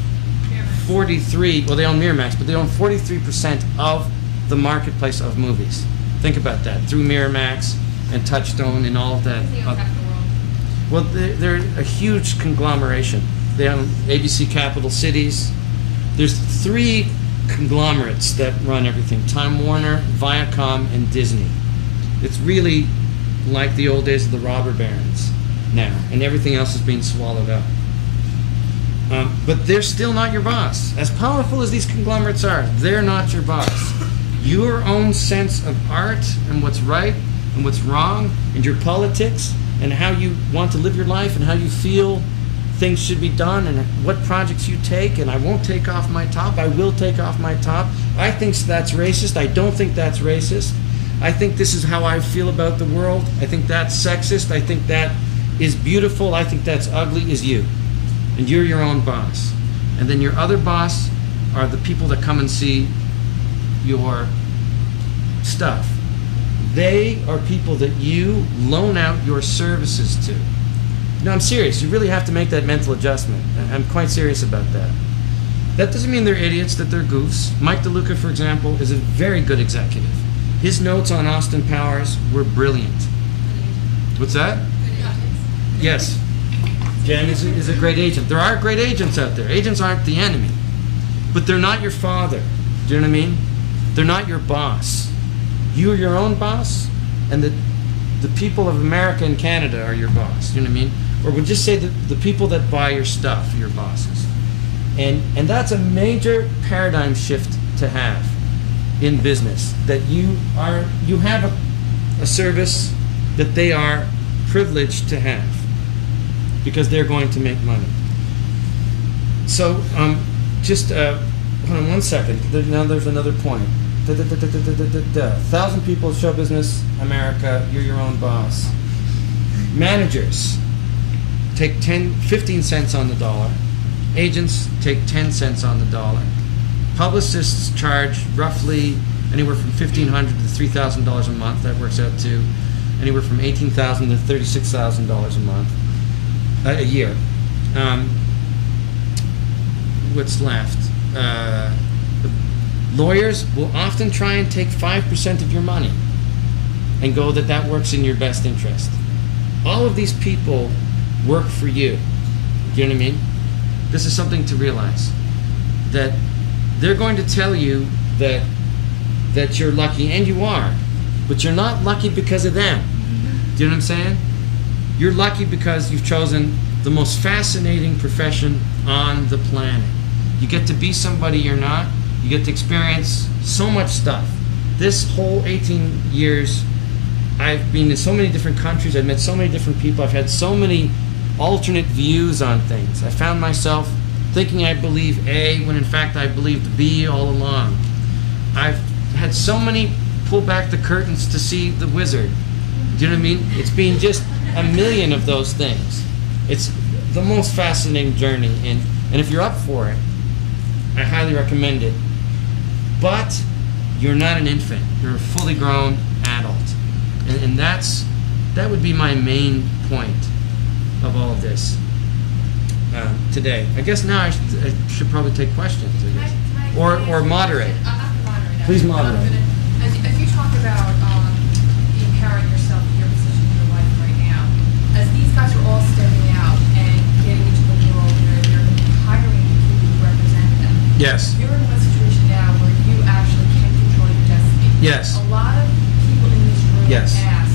43, well, they own Miramax, but they own 43% of the marketplace of movies. Think about that, through Miramax and Touchstone and all of that. Disney owns half the world. Well, they're a huge conglomeration. They own ABC Capital Cities. There's 3 conglomerates that run everything: Time Warner, Viacom, and Disney. It's really like the old days of the robber barons now, and everything else is being swallowed up. But they're still not your boss. As powerful as these conglomerates are, they're not your boss. Your own sense of art and what's right and what's wrong, and your politics, and how you want to live your life, and how you feel things should be done, and what projects you take. And I won't take off my top, I will take off my top. I think that's racist, I don't think that's racist. I think this is how I feel about the world. I think that's sexist, I think that is beautiful, I think that's ugly, is you. And you're your own boss. And then your other boss are the people that come and see your stuff. They are people that you loan out your services to. No, I'm serious. You really have to make that mental adjustment. I'm quite serious about that. That doesn't mean they're idiots, that they're goofs. Mike DeLuca, for example, is a very good executive. His notes on Austin Powers were brilliant. What's that? Yes. Jen is a great agent. There are great agents out there. Agents aren't the enemy. But they're not your father. Do you know what I mean? They're not your boss. You are your own boss, and the people of America and Canada are your boss. Do you know what I mean? Or we'll just say that the people that buy your stuff are your bosses. And that's a major paradigm shift to have in business, that you have a service that they are privileged to have because they're going to make money. So just hold on one second. Now there's another point. 1,000 people, show business, America, you're your own boss. Managers take 15 cents on the dollar. Agents take 10 cents on the dollar. Publicists charge roughly anywhere from $1,500 to $3,000 a month. That works out to anywhere from $18,000 to $36,000 a month, a year. What's left? Lawyers will often try and take 5% of your money and go that works in your best interest. All of these people work for you. Do you know what I mean? This is something to realize. That they're going to tell you that you're lucky, and you are, but you're not lucky because of them. Do you know what I'm saying? You're lucky because you've chosen the most fascinating profession on the planet. You get to be somebody you're not. You get to experience so much stuff. This whole 18 years, I've been in so many different countries, I've met so many different people, I've had so many alternate views on things. I found myself thinking I believe A when in fact I believed B all along. I've had so many pull back the curtains to see the wizard. Do you know what I mean? It's been just a million of those things. It's the most fascinating journey, and if you're up for it, I highly recommend it. But you're not an infant. You're a fully grown adult. And that would be my main point of all of this today. I guess now I should probably take questions, I guess. Or moderate. I'm not the moderator. Please moderate. As you talk about empowering yourself in your position in your life right now, as these guys are all stepping out and getting into the world where they're going to be hiring people to represent them, Yes. you're in one situation now where you actually can control your destiny. Yes. A lot of people in this room Yes. ask,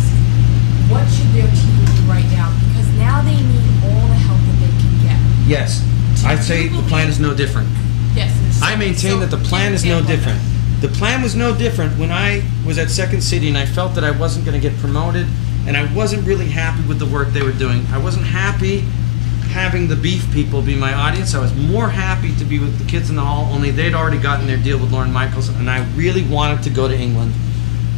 what should their team do right now? Because now they need all the help that they can get. Yes. I'd say the plan is no different. Yes. I maintain that the plan is no different. The plan was no different when I was at Second City and I felt that I wasn't going to get promoted and I wasn't really happy with the work they were doing. I wasn't happy having the beef people be my audience. I was more happy to be with the kids in the hall, only they'd already gotten their deal with Lorne Michaels, and I really wanted to go to England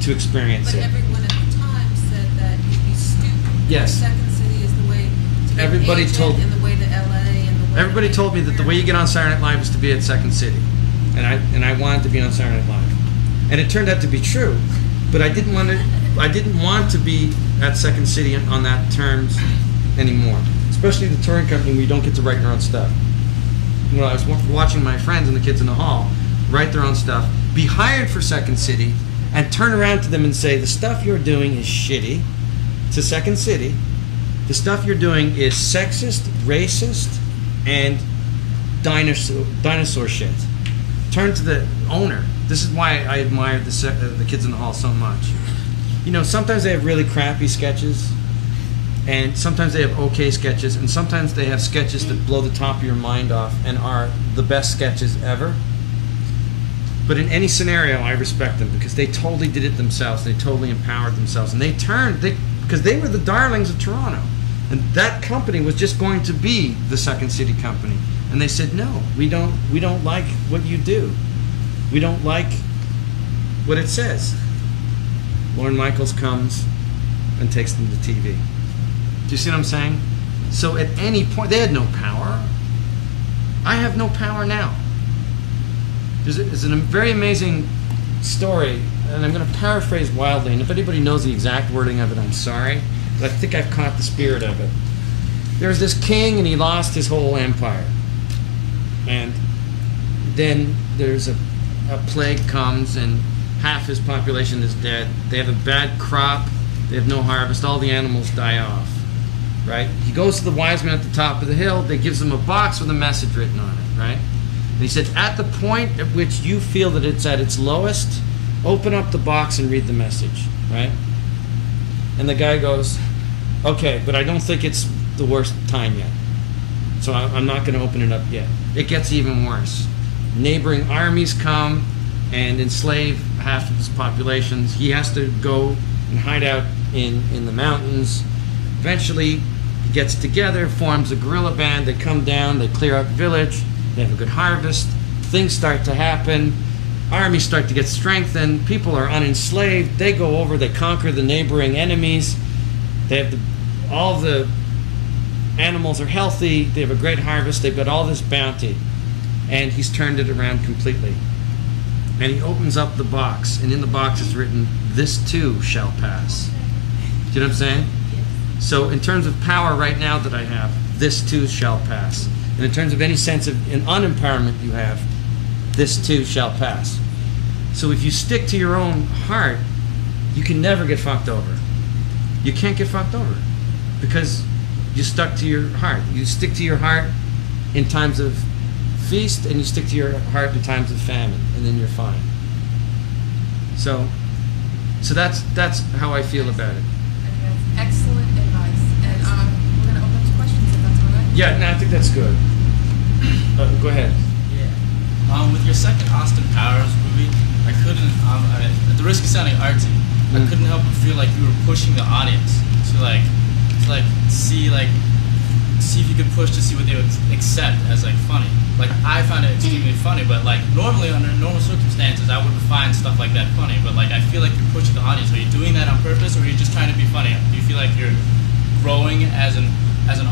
to experience But it. everyone at the time said that you'd be stupid. Yes. Second City is the way to get Everybody an agent told- and the way to LA and the way Everybody to told me that the way you get on Saturday Night Live is to be at Second City, and I wanted to be on Saturday Night Live, and it turned out to be true, but I didn't want to be at Second City on that terms anymore, especially the touring company where you don't get to write your own stuff. You know, I was watching my friends and the kids in the hall write their own stuff, be hired for Second City, and turn around to them and say, the stuff you're doing is shitty to Second City. The stuff you're doing is sexist, racist, and dinosaur shit. Turn to the owner. This is why I admire the kids in the hall so much. You know, sometimes they have really crappy sketches, and sometimes they have okay sketches, and sometimes they have sketches that blow the top of your mind off and are the best sketches ever. But in any scenario, I respect them because they totally did it themselves. They totally empowered themselves, and because they were the darlings of Toronto, and that company was just going to be the Second City company. And they said, no, we don't like what you do. We don't like what it says. Lorne Michaels comes and takes them to TV. Do you see what I'm saying? So at any point, they had no power. I have no power now. There's a very amazing story, and I'm going to paraphrase wildly, and if anybody knows the exact wording of it, I'm sorry, but I think I've caught the spirit of it. There's this king, and he lost his whole empire. And then there's a plague comes, and half his population is dead. They have a bad crop. They have no harvest. All the animals die off. Right? He goes to the wise man at the top of the hill. They gives him a box with a message written on it. Right? And he said, at the point at which you feel that it's at its lowest, open up the box and read the message. Right? And the guy goes, okay, but I don't think it's the worst time yet. So I'm not going to open it up yet. It gets even worse. Neighboring armies come and enslave half of his populations. He has to go and hide out in the mountains. Eventually, he gets together, forms a guerrilla band. They come down, they clear out the village. They have a good harvest. Things start to happen. Armies start to get strengthened. People are unenslaved. They go over, they conquer the neighboring enemies. They have all the animals are healthy. They have a great harvest. They've got all this bounty. And he's turned it around completely. And he opens up the box, and in the box is written, this too shall pass. Do you know what I'm saying? So in terms of power right now that I have, this too shall pass. And in terms of any sense of an unempowerment you have, this too shall pass. So if you stick to your own heart, you can never get fucked over. You can't get fucked over because you stuck to your heart. You stick to your heart in times of feast, and you stick to your heart in times of famine, and then you're fine. So that's how I feel about it. That's excellent advice. And we're going to open up to questions if that's all right. Yeah, no, I think that's good. Go ahead. Yeah. With your second Austin Powers movie, I couldn't, at the risk of sounding artsy, I couldn't help but feel like you were pushing the audience to see see if you could push to see what they would accept as like funny. Like I found it extremely funny, but like normally under normal circumstances I wouldn't find stuff like that funny. But like I feel like you're pushing the audience. Are you doing that on purpose, or are you just trying to be funny? Do you feel like you're growing as an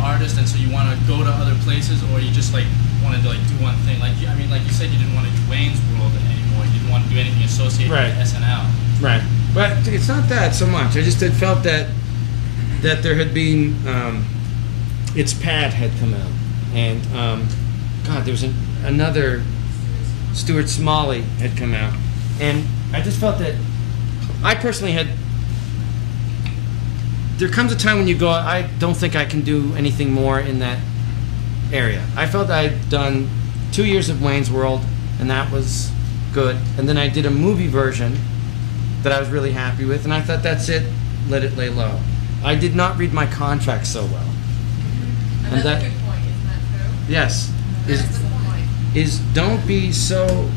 artist, and so you want to go to other places, or you just like wanted to like do one thing? Like I mean, like you said, you didn't want to do Wayne's World anymore. You didn't want to do anything associated Right. with SNL. Right. But it's not that so much. I just had felt that there had been its pad had come out, and God, there was another Stuart Smalley had come out, and I just felt that I personally had. There comes a time when you go, I don't think I can do anything more in that area. I felt I'd done 2 years of Wayne's World, and that was good. And then I did a movie version that I was really happy with, and I thought, that's it, let it lay low. I did not read my contract so well. And And that's that- a good point, isn't that true? Yes, That's the point. is don't be so.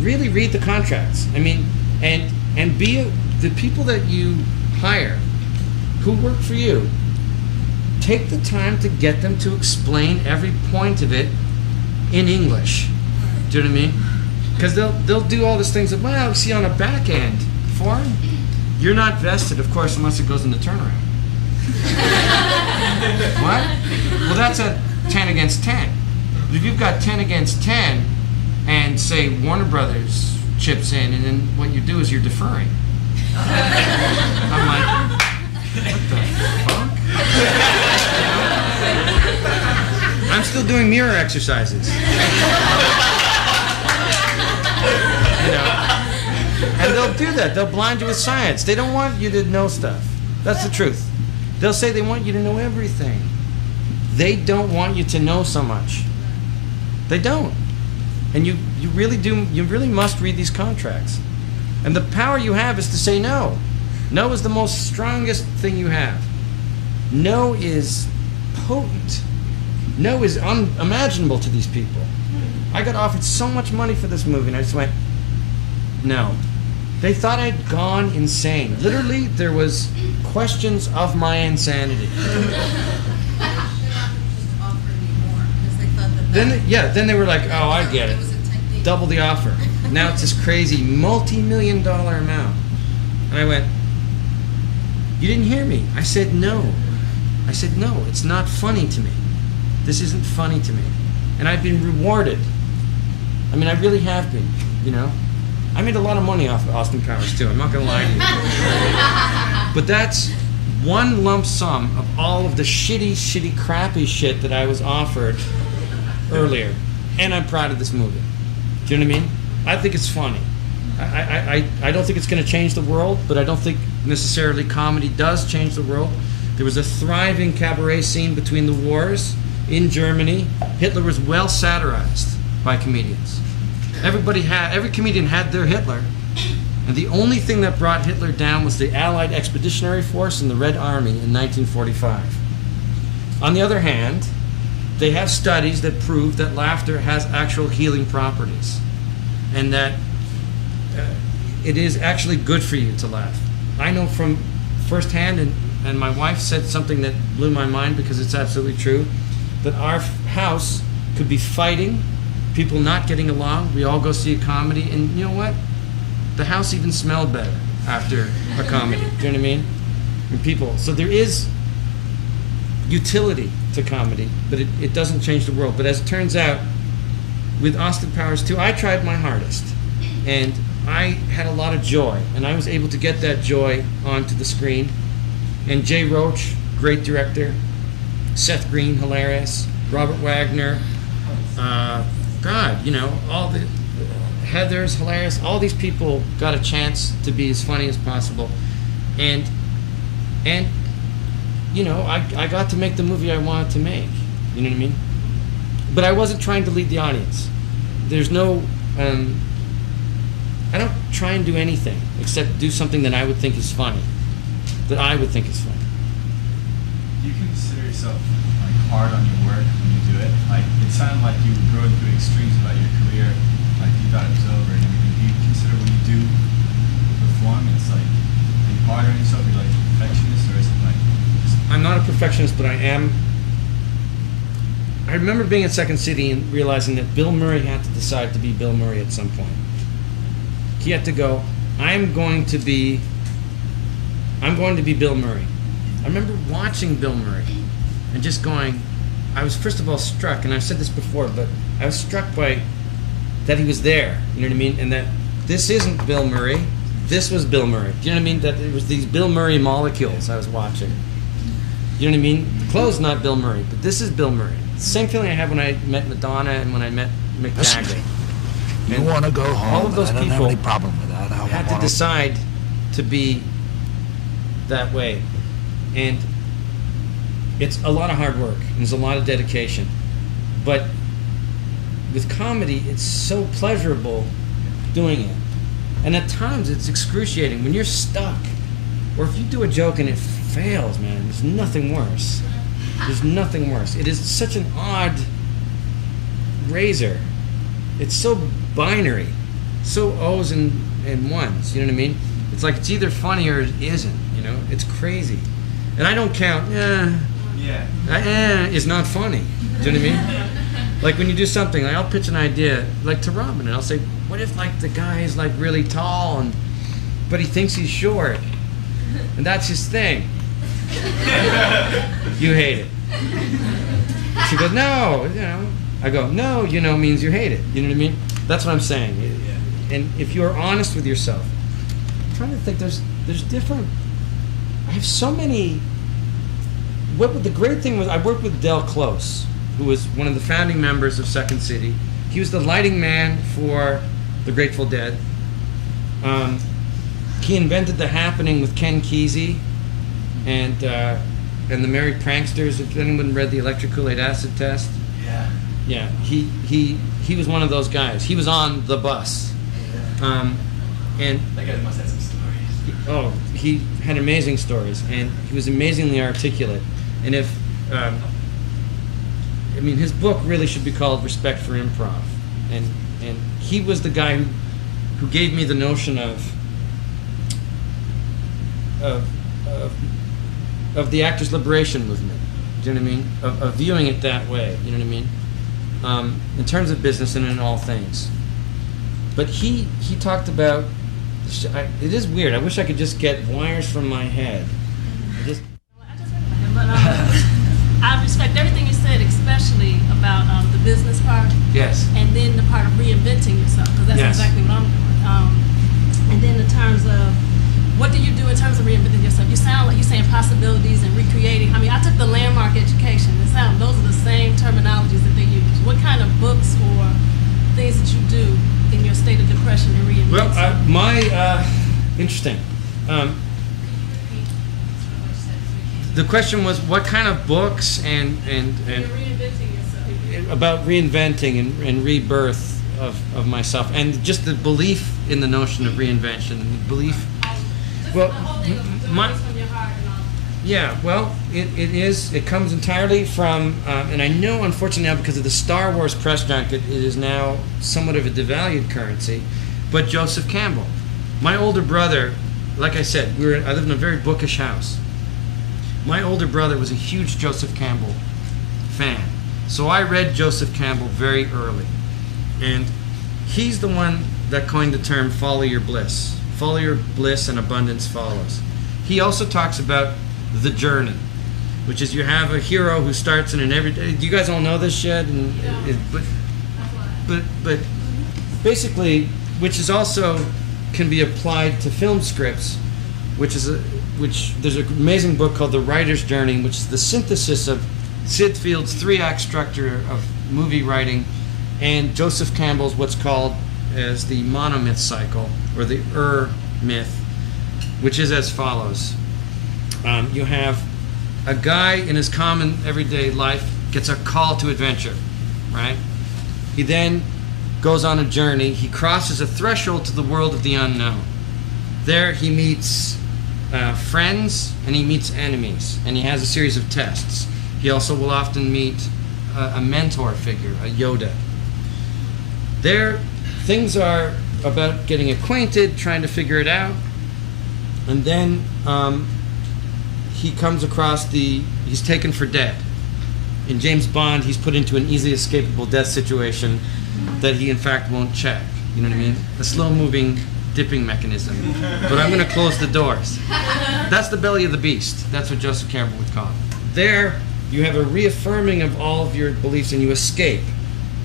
Really read the contracts. I mean, and be the people that you hire, who work for you. Take the time to get them to explain every point of it in English. Do you know what I mean? Because they'll do all these things that, well, see, on a back end form, you're not vested, of course, unless it goes in the turnaround. What? Well, that's a 10 against 10. But if you've got 10 against 10, and say Warner Brothers chips in, and then what you do is you're deferring. I'm like, what the fuck? I'm still doing mirror exercises. You know? And they'll do that. They'll blind you with science. They don't want you to know stuff. That's the truth. They'll say they want you to know everything. They don't want you to know so much. They don't. And you really must read these contracts. And the power you have is to say no. No is the most strongest thing you have. No is potent. No is unimaginable to these people. I got offered so much money for this movie, and I just went, no. They thought I'd gone insane. Literally, there was questions of my insanity. Then they were like, oh, I get it. Double the offer. Now it's this crazy multi-million-dollar amount. And I went, you didn't hear me. I said no. I said no, it's not funny to me. This isn't funny to me. And I've been rewarded. I mean, I really have been, you know. I made a lot of money off of Austin Powers too, I'm not gonna lie to you. But that's one lump sum of all of the shitty, crappy shit that I was offered earlier. And I'm proud of this movie. Do you know what I mean? I think it's funny. I don't think it's going to change the world, but I don't think necessarily comedy does change the world. There was a thriving cabaret scene between the wars in Germany. Hitler was well satirized by comedians. Every comedian had their Hitler, and the only thing that brought Hitler down was the Allied Expeditionary Force and the Red Army in 1945. On the other hand, they have studies that prove that laughter has actual healing properties, and that it is actually good for you to laugh. I know from firsthand, and my wife said something that blew my mind because it's absolutely true, that our house could be fighting, people not getting along, we all go see a comedy, and you know what? The house even smelled better after a comedy. Do you know what I mean? And people, so there is utility to comedy, but it doesn't change the world. But as it turns out, with Austin Powers 2, I tried my hardest, and I had a lot of joy, and I was able to get that joy onto the screen. And Jay Roach, great director, Seth Green, hilarious, Robert Wagner, God, you know, all the Heather's hilarious. All these people got a chance to be as funny as possible, and you know, I got to make the movie I wanted to make. You know what I mean? But I wasn't trying to lead the audience. There's no, I don't try and do anything except do something that I would think is funny. That I would think is funny. Do you consider yourself like hard on your work when you do it? Like it sounded like you were going through extremes about your career, like you thought it was over and everything. Do you consider when you do perform, it's like, are you hard on yourself? Are you like a perfectionist, or is it like just I'm not a perfectionist, but I am. I remember being at Second City and realizing that Bill Murray had to decide to be Bill Murray at some point. He had to go, I'm going to be Bill Murray. I remember watching Bill Murray and just going, I was first of all struck, and I've said this before, but I was struck by that he was there, you know what I mean? And that this isn't Bill Murray, this was Bill Murray. Do you know what I mean? That it was these Bill Murray molecules I was watching. You know what I mean? The clothes not Bill Murray, but this is Bill Murray. Same feeling I had when I met Madonna and when I met Mick Listen Jagger. to me. You want to go home. All of those I don't have people any problem with that. I had to wanna- decide to be that way. And it's a lot of hard work and there's a lot of dedication. But with comedy, it's so pleasurable doing it. And at times it's excruciating when you're stuck. Or if you do a joke and it fails, man, there's nothing worse. There's nothing worse. It is such an odd razor. It's so binary. So O's and ones, you know what I mean? It's like it's either funny or it isn't, you know? It's crazy. And I don't count, is not funny. Do you know what I mean? Like when you do something, like I'll pitch an idea, like to Robin, and I'll say, what if like the guy is like really tall, but he thinks he's short, and that's his thing. You hate it. She goes, no, you know. I go, no, you know means you hate it. You know what I mean? That's what I'm saying. And if you are honest with yourself, I'm trying to think, there's different. I have so many. The great thing was I worked with Del Close, who was one of the founding members of Second City. He was the lighting man for the Grateful Dead. He invented the Happening with Ken Kesey and the Merry Pranksters. If anyone read the Electric Kool-Aid Acid Test, yeah, he was one of those guys. He was on the bus, and That guy must have some stories. he had amazing stories, and he was amazingly articulate. And if I mean, his book really should be called Respect for Improv, and he was the guy who gave me the notion of the actors' liberation movement. Do you know what I mean? Of viewing it that way. You know what I mean? In terms of business and in all things. But he talked about. It is weird. I wish I could just get wires from my head. But I respect everything you said, especially about the business part. Yes. And then the part of reinventing yourself, because that's Yes. exactly what I'm doing. And then in terms of what do you do in terms of reinventing yourself? You sound like you're saying possibilities and recreating. I mean, I took the landmark education. Those are the same terminologies that they use. What kind of books or things that you do in your state of depression to reinvent yourself? Well, interesting. The question was what kind of books and You're reinventing yourself. about reinventing and rebirth of myself, and just the belief in the notion of reinvention, and the belief. Well, my, From your heart and all. yeah, well, it comes entirely from, and I know unfortunately now because of the Star Wars press junket, it is now somewhat of a devalued currency, but Joseph Campbell. My older brother, like I said, I lived in a very bookish house. My older brother was a huge Joseph Campbell fan. So I read Joseph Campbell very early. And he's the one that coined the term follow your bliss. Follow your bliss and abundance follows. He also talks about the journey, which is you have a hero who starts in an everyday. Do you guys all know this shit? And but basically, which is also can be applied to film scripts, which there's an amazing book called The Writer's Journey, which is the synthesis of Sid Field's 3-act structure of movie writing and Joseph Campbell's what's called as the monomyth cycle, or the myth, which is as follows. You have a guy in his common everyday life gets a call to adventure, right? He then goes on a journey. He crosses a threshold to the world of the unknown. There he meets friends and he meets enemies, and he has a series of tests. He also will often meet a mentor figure, a Yoda. There, things are about getting acquainted, trying to figure it out, and then he comes across he's taken for dead. In James Bond, he's put into an easily escapable death situation that he in fact won't check. You know what I mean? A slow-moving dipping mechanism. But I'm going to close the doors. That's the belly of the beast. That's what Joseph Campbell would call it. There, you have a reaffirming of all of your beliefs and you escape.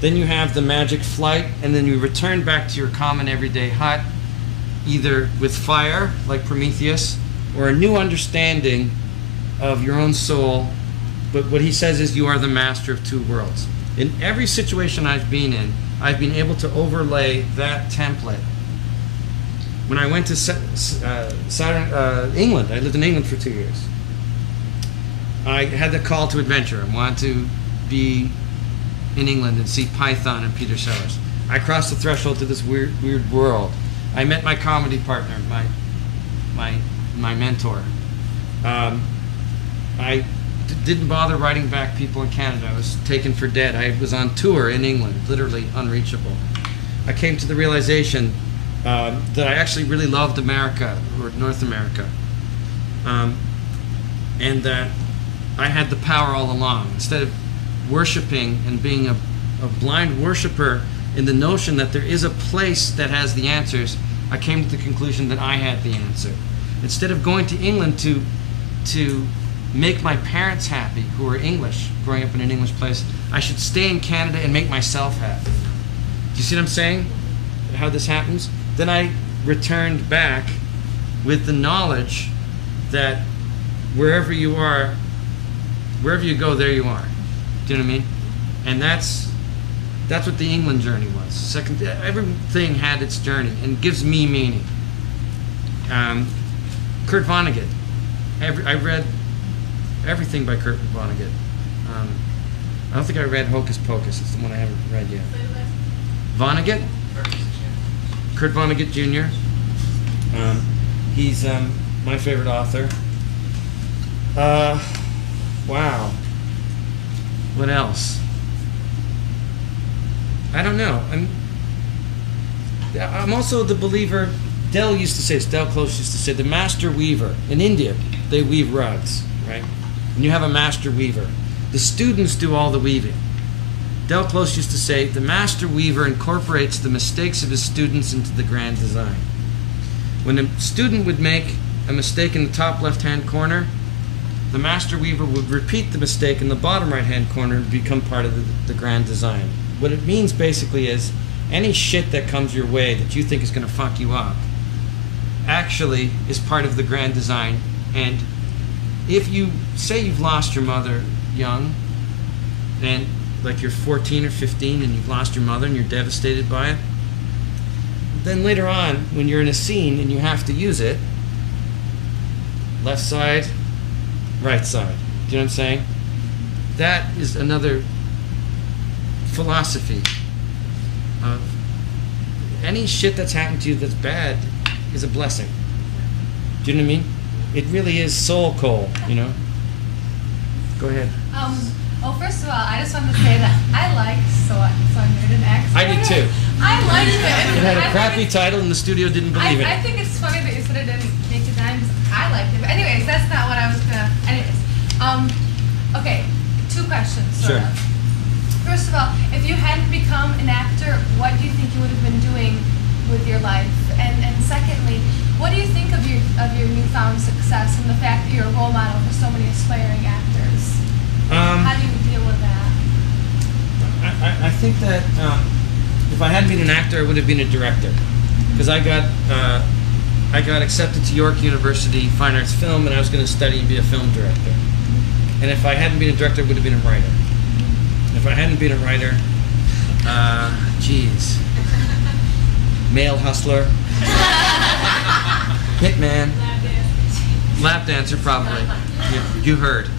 Then you have the magic flight, and then you return back to your common everyday hut, either with fire, like Prometheus, or a new understanding of your own soul. But what he says is you are the master of two worlds. In every situation I've been in, I've been able to overlay that template. When I went to England, I lived in England for 2 years. I had the call to adventure. I wanted to be in England and see Python and Peter Sellers. I crossed the threshold to this weird world. I met my comedy partner, my mentor. I didn't bother writing back people in Canada. I was taken for dead. I was on tour in England, literally unreachable. I came to the realization that I actually really loved America, or North America, and that I had the power all along. Instead of worshiping and being a blind worshiper in the notion that there is a place that has the answers, I came to the conclusion that I had the answer. Instead of going to England to make my parents happy, who are English, growing up in an English place, I should stay in Canada and make myself happy. Do you see what I'm saying? How this happens? Then I returned back with the knowledge that wherever you are, wherever you go, there you are. Do you know what I mean? And that's what the England journey was. Everything had its journey and gives me meaning. Kurt Vonnegut. I read everything by Kurt Vonnegut. I don't think I read Hocus Pocus. It's the one I haven't read yet. Vonnegut? Kurt Vonnegut Jr. He's my favorite author. Wow. What else? I don't know. I'm also the believer. Del used to say this. Del Close used to say the master weaver. In India, they weave rugs, right? And you have a master weaver. The students do all the weaving. Del Close used to say the master weaver incorporates the mistakes of his students into the grand design. When a student would make a mistake in the top left-hand corner, the master weaver would repeat the mistake in the bottom right-hand corner and become part of the grand design. What it means basically is any shit that comes your way that you think is going to fuck you up actually is part of the grand design. And if you say you've lost your mother young, and like you're 14 or 15 and you've lost your mother and you're devastated by it, then later on when you're in a scene and you have to use it, left side, right side. Do you know what I'm saying? That is another philosophy of any shit that's happened to you that's bad is a blessing. Do you know what I mean? It really is soul coal, you know? Go ahead. Well, first of all, I just wanted to say that I like So I Married an Ex. I did too. I liked it. It had a crappy title and the studio didn't believe it. I think it's funny that you said it didn't make you dime because I liked it. But anyways, that's not what I was gonna. Anyways, okay, two questions. Sort Sure. of. First of all, if you hadn't become an actor, what do you think you would have been doing with your life? And secondly, what do you think of your newfound success and the fact that you're a role model for so many aspiring actors? How do you deal with that? I think that if I hadn't been an actor, I would have been a director, because I got accepted to York University Fine Arts Film, and I was going to study and be a film director. And if I hadn't been a director, I would have been a writer. If I hadn't been a writer, geez, male hustler, hitman, lap dancer, probably. You heard.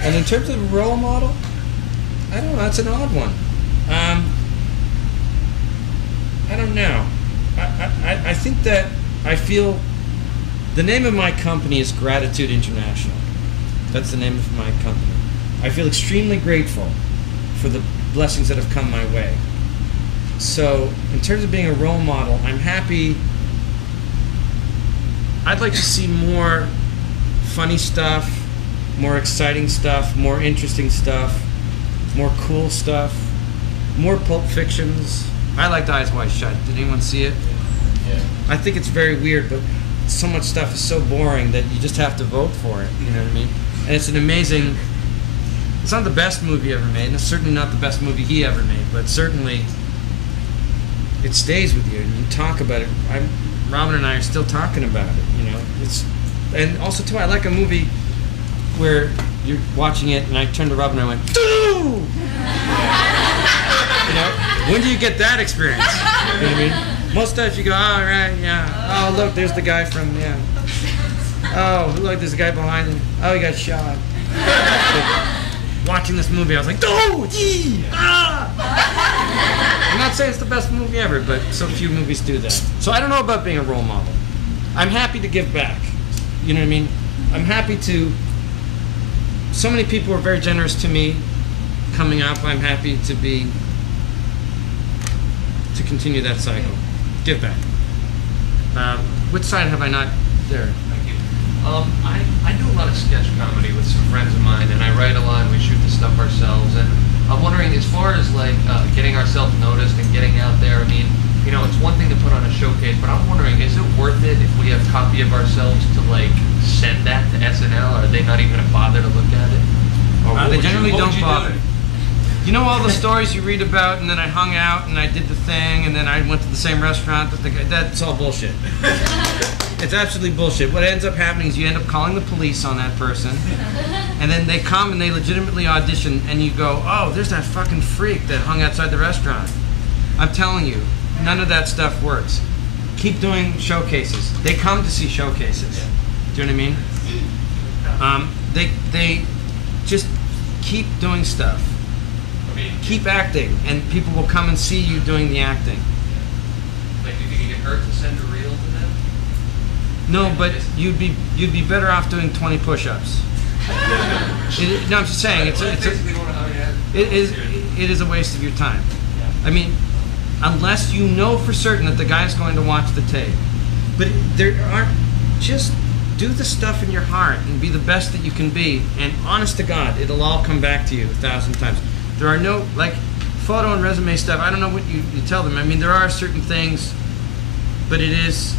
And in terms of role model, I don't know. That's an odd one. I don't know. I think that I feel the name of my company is Gratitude International. That's the name of my company. I feel extremely grateful for the blessings that have come my way. So, in terms of being a role model, I'm happy I'd like to see more funny stuff, more exciting stuff, more interesting stuff, more cool stuff, more Pulp Fictions. I liked Eyes Wide Shut. Did anyone see it? Yeah. I think it's very weird, but so much stuff is so boring that you just have to vote for it. You know what I mean? And it's an amazing. It's not the best movie ever made, and it's certainly not the best movie he ever made, but certainly it stays with you, and you talk about it. Robin and I are still talking about it. You know, and also too, I like a movie where you're watching it, and I turned to Robin and I went, "Doo!" You know, when do you get that experience? You know what I mean? Most times you go, "Oh, right, yeah. Oh, look, there's the guy from, yeah. Oh, look, there's a guy behind him. Oh, he got shot." Watching this movie, I was like, "Oh, gee, ah!" I'm not saying it's the best movie ever, but so few movies do that. So I don't know about being a role model. I'm happy to give back. You know what I mean? I'm happy to. So many people were very generous to me coming up. I'm happy to continue that cycle. Give back. Which side have I not there? Thank you. I do a lot of sketch comedy with some friends of mine, and I write a lot, and we shoot the stuff ourselves. And I'm wondering, as far as like getting ourselves noticed and getting out there, I mean, you know, it's one thing to put on a showcase, but I'm wondering, is it worth it if we have a copy of ourselves to like send that to SNL? Are they not even going to bother to look at it? Or what They would you- generally what would don't you bother. do? You know all the stories you read about, and then I hung out, and I did the thing, and then I went to the same restaurant. That's all bullshit. It's absolutely bullshit. What ends up happening is you end up calling the police on that person, and then they come and they legitimately audition, and you go, "Oh, there's that fucking freak that hung outside the restaurant." I'm telling you, none of that stuff works. Keep doing showcases. They come to see showcases. Do you know what I mean? They just keep doing stuff. Keep acting, and people will come and see you doing the acting. Like, do you think you get hurt to send a reel to them? No, but you'd be better off doing 20 push-ups. No, I'm just saying it is a waste of your time. I mean, unless you know for certain that the guy's going to watch the tape. But there aren't. Just do the stuff in your heart and be the best that you can be. And honest to God, it'll all come back to you 1,000 times. There are no, like, photo and resume stuff. I don't know what you tell them. I mean, there are certain things, but it's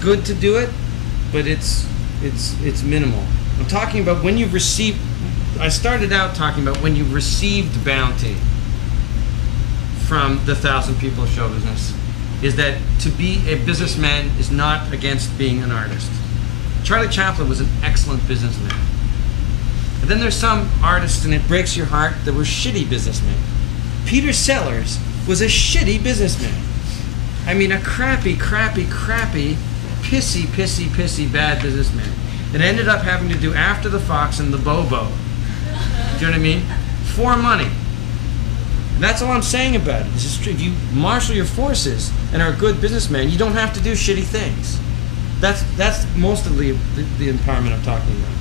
good to do it, but it's minimal. I'm talking about when you've received. I started out talking about when you've received bounty from the 1,000 people show business. Is that to be a businessman is not against being an artist. Charlie Chaplin was an excellent businessman. And then there's some artists, and it breaks your heart, that were shitty businessmen. Peter Sellers was a shitty businessman. I mean, a crappy, pissy bad businessman. That ended up having to do After the Fox and the Bobo. Do you know what I mean? For money. That's all I'm saying about it. It's just, if you marshal your forces and are a good businessman, you don't have to do shitty things. That's most of the empowerment I'm talking about.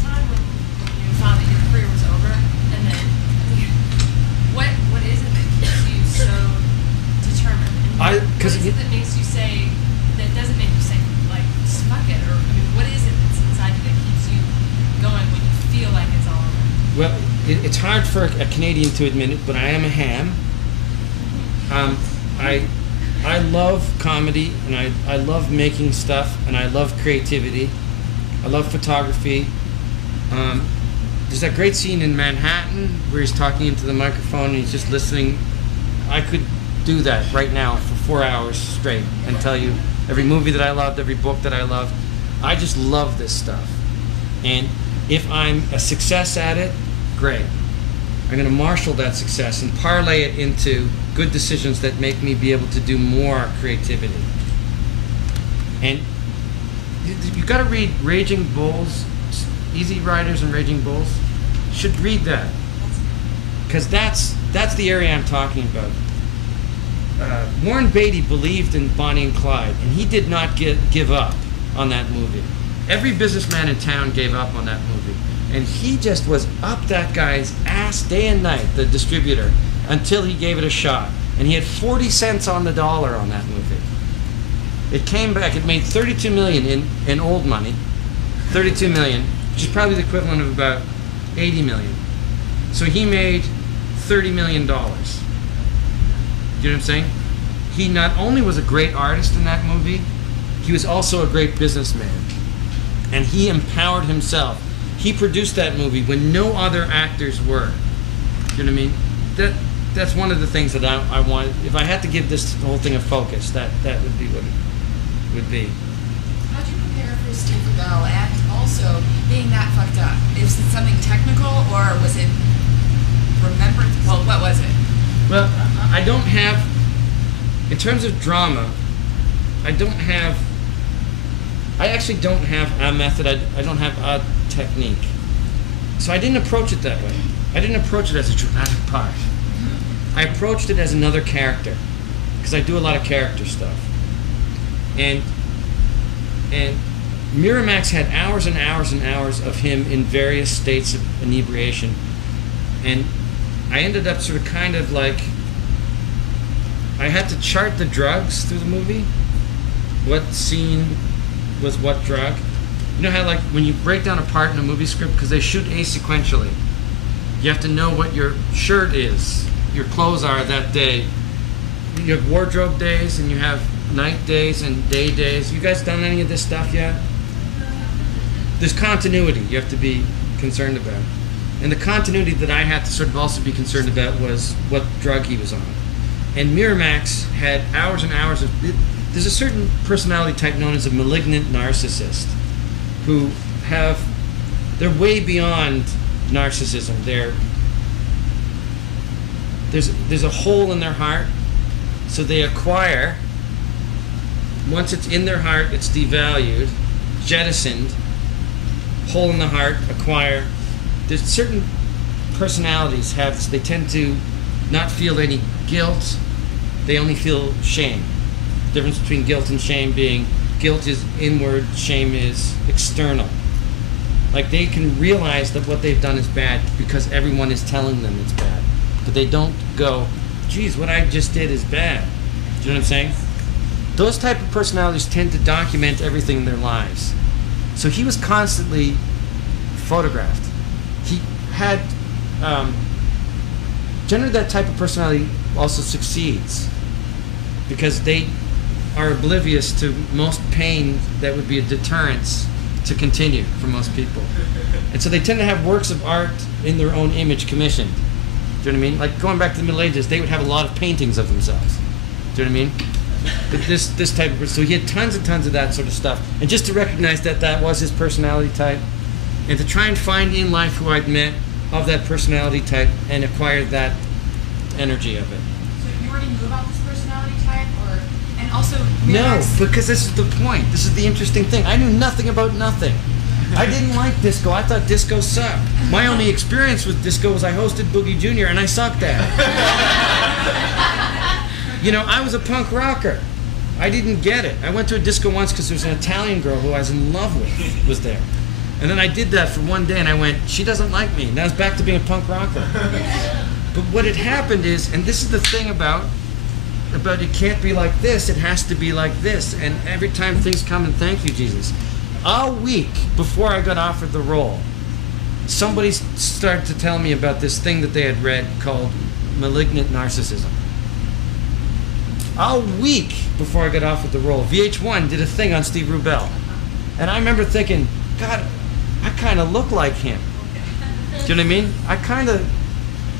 Time when you found that your career was over, and then what is it that keeps you so determined? And what is it that makes you say that doesn't make you say like fuck it, or I mean, what is it that's inside you that keeps you going when you feel like it's all over? Well, it's hard for a Canadian to admit it, but I am a ham. I love comedy, and I love making stuff, and I love creativity. I love photography. There's that great scene in Manhattan where he's talking into the microphone and he's just listening. I could do that right now for 4 hours straight and tell you every movie that I loved, every book that I loved. I just love this stuff. And if I'm a success at it, great. I'm going to marshal that success and parlay it into good decisions that make me be able to do more creativity. And you got to read Raging Bulls, Easy Riders and Raging Bulls. You should read that, because that's the area I'm talking about. Warren Beatty believed in Bonnie and Clyde, and he did not give up on that movie. Every businessman in town gave up on that movie. And he just was up that guy's ass day and night, the distributor, until he gave it a shot. and he had 40 cents on the dollar on that movie. It came back. It made 32 million in old money, 32 million, which is probably the equivalent of about 80 million. So he made $30 million. Do you know what I'm saying? He not only was a great artist in that movie, he was also a great businessman. And he empowered himself. He produced that movie when no other actors were. Do you know what I mean? That's one of the things that I wanted. If I had to give this whole thing a focus, that would be what it would be. How'd you prepare for Steve Bell and also being that fucked up? Is it something technical or was it remembrance? Well, what was it? Well, I don't have, in terms of drama, I actually don't have a method. I don't have a technique. So I didn't approach it that way. I didn't approach it as a dramatic part. I approached it as another character, because I do a lot of character stuff. And Miramax had hours and hours and hours of him in various states of inebriation. And I ended up sort of kind of like, I had to chart the drugs through the movie. What scene was what drug. You know how like when you break down a part in a movie script, because they shoot asequentially, you have to know what your shirt is, your clothes are that day. You have wardrobe days and you have night days and day days. You guys done any of this stuff yet? There's continuity you have to be concerned about. And the continuity that I had to sort of also be concerned about was what drug he was on. And Miramax had hours and hours of... There's a certain personality type known as a malignant narcissist who have... They're way beyond narcissism. There's a hole in their heart, so they acquire... Once it's in their heart, it's devalued, jettisoned, hole in the heart, acquire. There's certain personalities they tend to not feel any guilt, they only feel shame. The difference between guilt and shame being guilt is inward, shame is external. Like they can realize that what they've done is bad because everyone is telling them it's bad. But they don't go, geez, what I just did is bad. Do you know what I'm saying? Those type of personalities tend to document everything in their lives. So he was constantly photographed. He had, generally that type of personality also succeeds because they are oblivious to most pain that would be a deterrence to continue for most people. And so they tend to have works of art in their own image commissioned. Do you know what I mean? Like going back to the Middle Ages, they would have a lot of paintings of themselves. Do you know what I mean? But this type of person, so he had tons and tons of that sort of stuff. And just to recognize that that was his personality type, and to try and find in life who I'd met of that personality type and acquire that energy of it. So you already knew about this personality type, and also No, because this is the point. This is the interesting thing. I knew nothing about nothing. I didn't like disco. I thought disco sucked. My only experience with disco was I hosted Boogie Jr. and I sucked at it. You know, I was a punk rocker. I didn't get it. I went to a disco once because there was an Italian girl who I was in love with was there. And then I did that for one day and I went, she doesn't like me. And I was back to being a punk rocker. But what had happened is, and this is the thing about it can't be like this, it has to be like this. And every time things come, and thank you, Jesus. A week before I got offered the role, somebody started to tell me about this thing that they had read called Malignant Narcissism. A week before I got offered the role, VH1 did a thing on Steve Rubell. And I remember thinking, God, I kind of look like him. Do you know what I mean? I kind of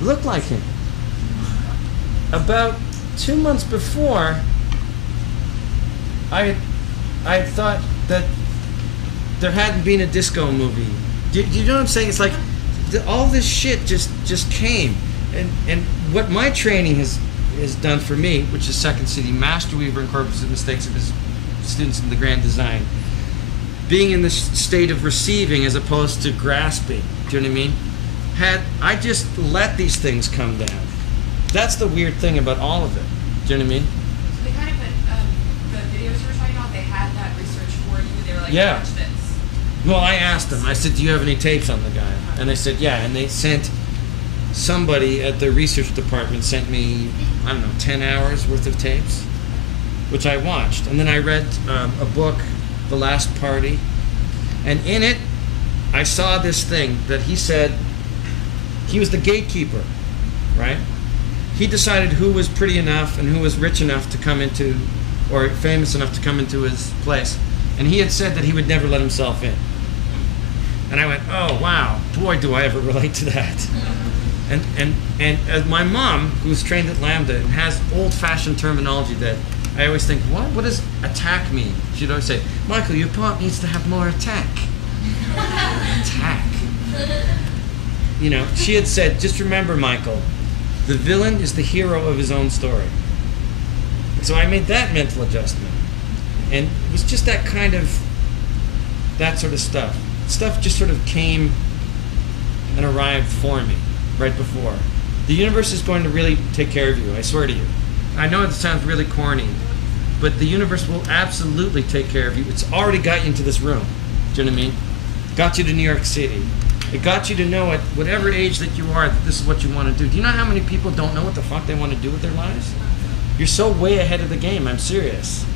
look like him. About 2 months before, I had thought that there hadn't been a disco movie. Do you know what I'm saying? It's like all this shit just came. And what my training has done for me, which is Second City, Master Weaver incorporates the mistakes of his students in the grand design. Being in this state of receiving as opposed to grasping, do you know what I mean? I just let these things come down. That's the weird thing about all of it. Do you know what I mean? So they kind of put the videos you were talking about, they had that research for you. They were like, Yeah. watch this. Well, I asked them. I said, do you have any tapes on the guy? And they said, yeah. And they sent somebody at the research department sent me, I don't know, 10 hours worth of tapes, which I watched. And then I read a book, The Last Party, and in it, I saw this thing that he said he was the gatekeeper, right? He decided who was pretty enough and who was rich enough to come into, or famous enough to come into his place. And he had said that he would never let himself in. And I went, oh wow, boy do I ever relate to that. And as my mom, who's trained at Lambda and has old-fashioned terminology that I always think, what does attack mean? She'd always say, Michael, your part needs to have more attack. Attack. You know, she had said, just remember, Michael, the villain is the hero of his own story. So I made that mental adjustment. And it was just that kind of, that sort of stuff. Stuff just sort of came and arrived for me right before. The universe is going to really take care of you, I swear to you. I know it sounds really corny, but the universe will absolutely take care of you. It's already got you into this room. Do you know what I mean? Got you to New York City. It got you to know at whatever age that you are that this is what you want to do. Do you know how many people don't know what the fuck they want to do with their lives? You're so way ahead of the game, I'm serious.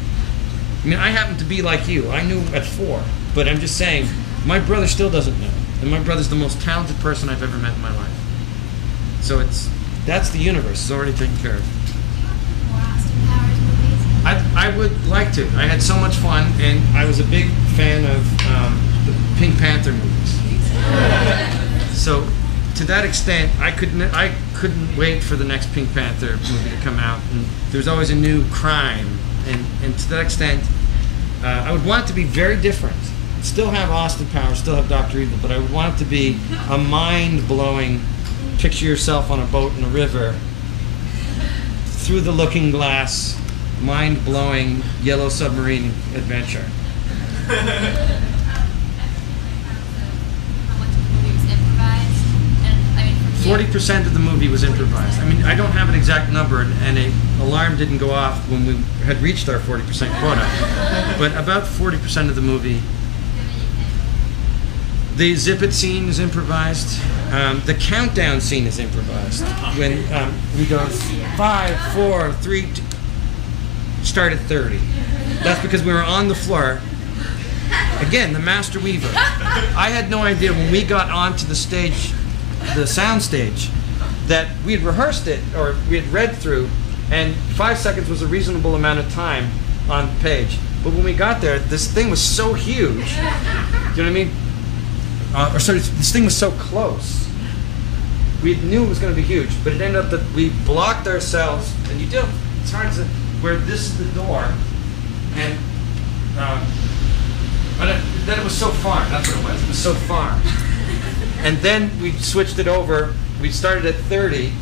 I mean, I happen to be like you. I knew at 4, but I'm just saying, my brother still doesn't know. And my brother's the most talented person I've ever met in my life. So that's the universe. It's already taken care of. More Austin Powers movies? I would like to. I had so much fun, and I was a big fan of the Pink Panther movies. So, to that extent, I couldn't wait for the next Pink Panther movie to come out. And there's always a new crime, and to that extent, I would want it to be very different. Still have Austin Powers, still have Dr. Evil, but I would want it to be a mind-blowing, picture yourself on a boat in a river, through the looking glass, mind-blowing yellow submarine adventure. How much of the movie was improvised? And I mean, from 40% of the movie was improvised. I mean, I don't have an exact number, and an alarm didn't go off when we had reached our 40% quota, but about 40% of the movie. The zip it scene is improvised. The countdown scene is improvised. When we go 5, 4, 3, 2, start at 30. That's because we were on the floor. Again, the master weaver. I had no idea when we got onto the stage, the sound stage, that we had rehearsed it or we had read through, and 5 seconds was a reasonable amount of time on the page. But when we got there, this thing was so huge. Do you know what I mean? This thing was so close. We knew it was going to be huge, but it ended up that we blocked ourselves, and you do. It's hard to where this is the door, and then it was so far. That's what it was. It was so far, and then we switched it over. We started at 30.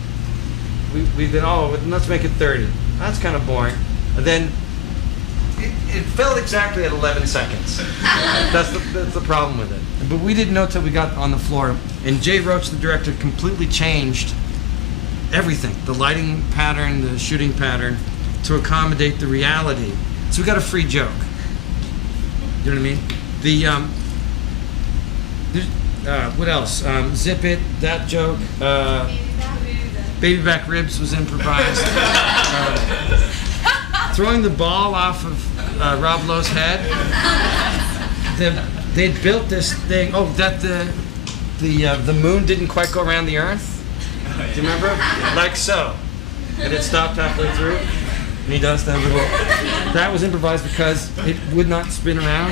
We then let's make it 30. That's kind of boring, and then. It felt exactly at 11 seconds. That's the problem with it. But we didn't know till we got on the floor. And Jay Roach, the director, completely changed everything. The lighting pattern, the shooting pattern, to accommodate the reality. So we got a free joke. You know what I mean? What else? Zip It, that joke. Baby back ribs was improvised. Throwing the ball off of Rob Lowe's head. They'd built this thing. Oh, that the moon didn't quite go around the Earth. Do you remember? Like so, and it stopped halfway through. And he does that little. That was improvised because it would not spin around.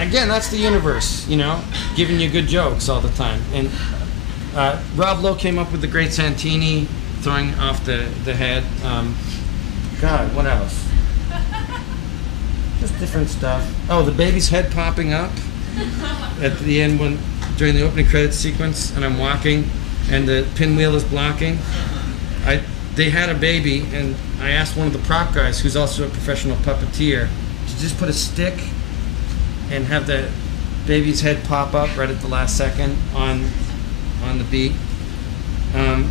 Again, that's the universe, you know, giving you good jokes all the time. And Rob Lowe came up with the Great Santini. Throwing off the head. God, what else? Just different stuff. Oh, the baby's head popping up at the end during the opening credits sequence, and I'm walking, and the pinwheel is blocking. They had a baby, and I asked one of the prop guys, who's also a professional puppeteer, to just put a stick and have the baby's head pop up right at the last second on the beat.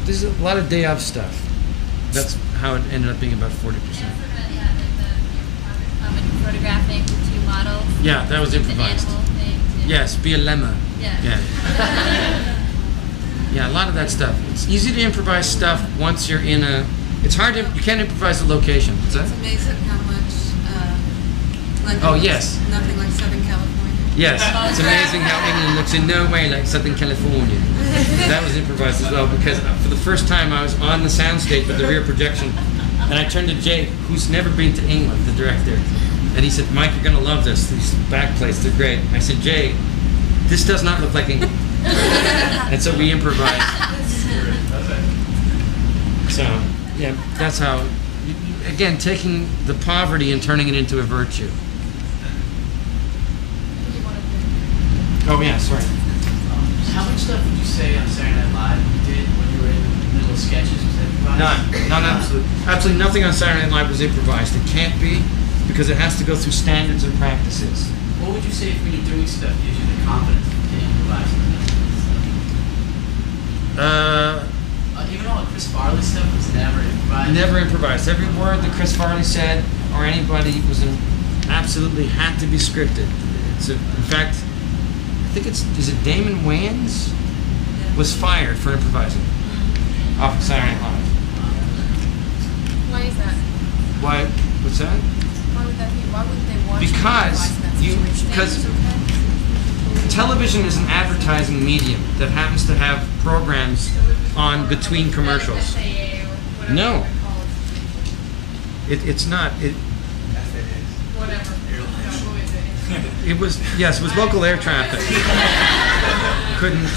There's a lot of day of stuff. That's how it ended up being about 40%. Photographing the 2 models. Yeah, that was improvised. The animal thing too. Yes, be a lemma. Yeah. Yeah. Yeah, a lot of that stuff. It's easy to improvise stuff once you're in a. It's hard to. You can't improvise the location. What's that? It's amazing how much, like. Oh, yes. Nothing like Southern California. Yes, it's amazing how England looks in no way like Southern California. That was improvised as well because for the first time I was on the soundstage with the rear projection, and I turned to Jay, who's never been to England, the director, and he said, "Mike, you're gonna love this. These backplates, they're great." I said, "Jay, this does not look like England," and so we improvised. So yeah, that's how. Again, taking the poverty and turning it into a virtue. Oh yeah, sorry. How much stuff would you say on Saturday Night Live you did when you were in the middle of sketches? Was that improvised? None, absolutely nothing on Saturday Night Live was improvised. It can't be because it has to go through standards and practices. What would you say if when you're doing stuff gives you the confidence to improvise? Even all the Chris Farley stuff was never improvised. Never improvised. Every word that Chris Farley said or anybody was absolutely had to be scripted. In fact, I think is it Damon Wayans was fired for improvising off of Saturday Night Live. Why is that? Why? What's that? Why would that be? Why would they want Because television is an advertising medium that happens to have programs on between commercials. No, it's not. Whatever. It was it was local air traffic. Couldn't.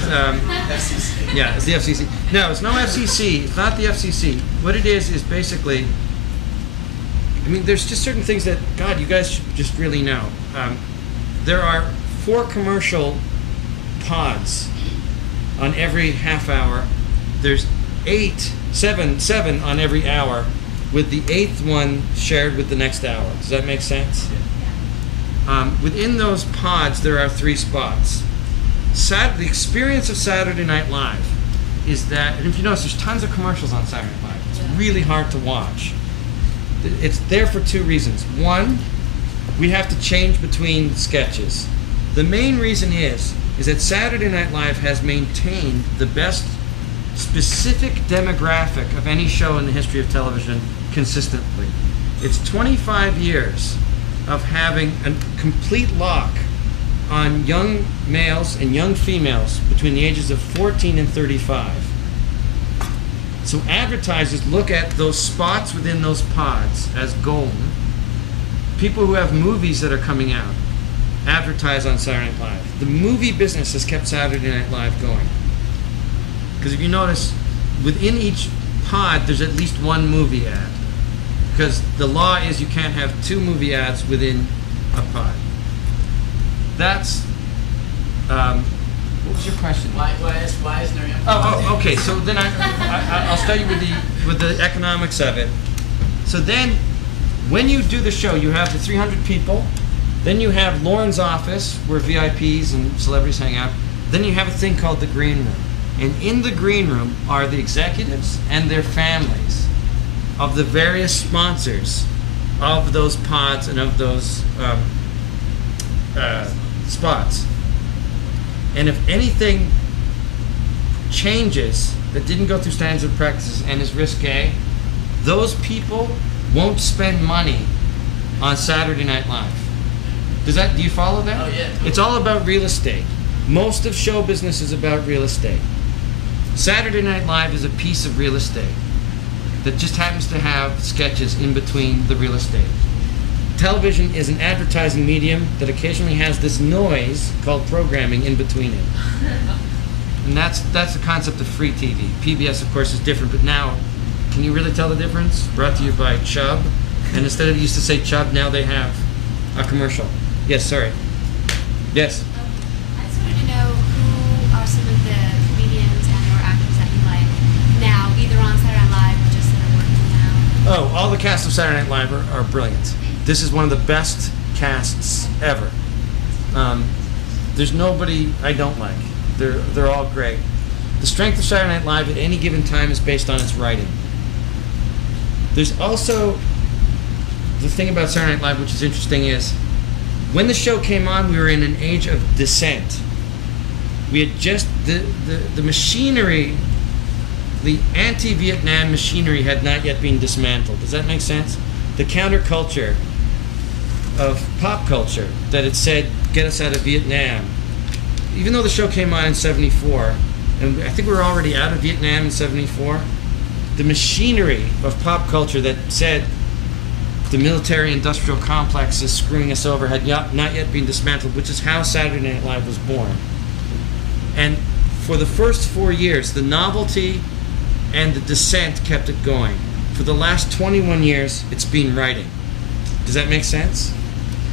Yeah, it's the FCC. No, it's no FCC. It's not the FCC. What it is basically. I mean, there's just certain things that God, you guys should just really know. There are 4 commercial pods on every half hour. There's 7 on every hour, with the 8th one shared with the next hour. Does that make sense? Within those pods, there are 3 spots. The experience of Saturday Night Live is that, and if you notice, there's tons of commercials on Saturday Night Live. It's really hard to watch. It's there for 2 reasons. One, we have to change between sketches. The main reason is that Saturday Night Live has maintained the best specific demographic of any show in the history of television consistently. It's 25 years of having a complete lock on young males and young females between the ages of 14 and 35. So advertisers look at those spots within those pods as gold. People who have movies that are coming out advertise on Saturday Night Live. The movie business has kept Saturday Night Live going. Because if you notice, within each pod, there's at least 1 movie ad. Because the law is you can't have 2 movie ads within a pod. That's, what was your question? Why is there? Oh, okay. So then I'll start you with the economics of it. So then, when you do the show, you have the 300 people. Then you have Lauren's office where VIPs and celebrities hang out. Then you have a thing called the green room, and in the green room are the executives and their families of the various sponsors of those pods and of those spots. And if anything changes that didn't go through standards of practices and is risque, those people won't spend money on Saturday Night Live. Do you follow that? Oh, yeah. It's all about real estate. Most of show business is about real estate. Saturday Night Live is a piece of real estate that just happens to have sketches in between the real estate. Television is an advertising medium that occasionally has this noise called programming in between it. And that's the concept of free TV. PBS, of course, is different, but now, can you really tell the difference? Brought to you by Chubb. And instead of used to say Chubb, now they have a commercial. Yes, sorry. Yes? I just wanted to know who are some of the comedians and or actors that you like now, either on Saturday Night Live or just that are working now. Oh, all the cast of Saturday Night Live are brilliant. This is one of the best casts ever. There's nobody I don't like. They're all great. The strength of Saturday Night Live at any given time is based on its writing. There's also the thing about Saturday Night Live which is interesting is when the show came on, we were in an age of dissent. We had just the machinery, the anti-Vietnam machinery had not yet been dismantled. Does that make sense? The counterculture of pop culture that had said, get us out of Vietnam. Even though the show came on in 74, and I think we were already out of Vietnam in 74, the machinery of pop culture that said the military-industrial complex is screwing us over had not yet been dismantled, which is how Saturday Night Live was born. And for the first 4 years, the novelty and the dissent kept it going. For the last 21 years, it's been writing. Does that make sense?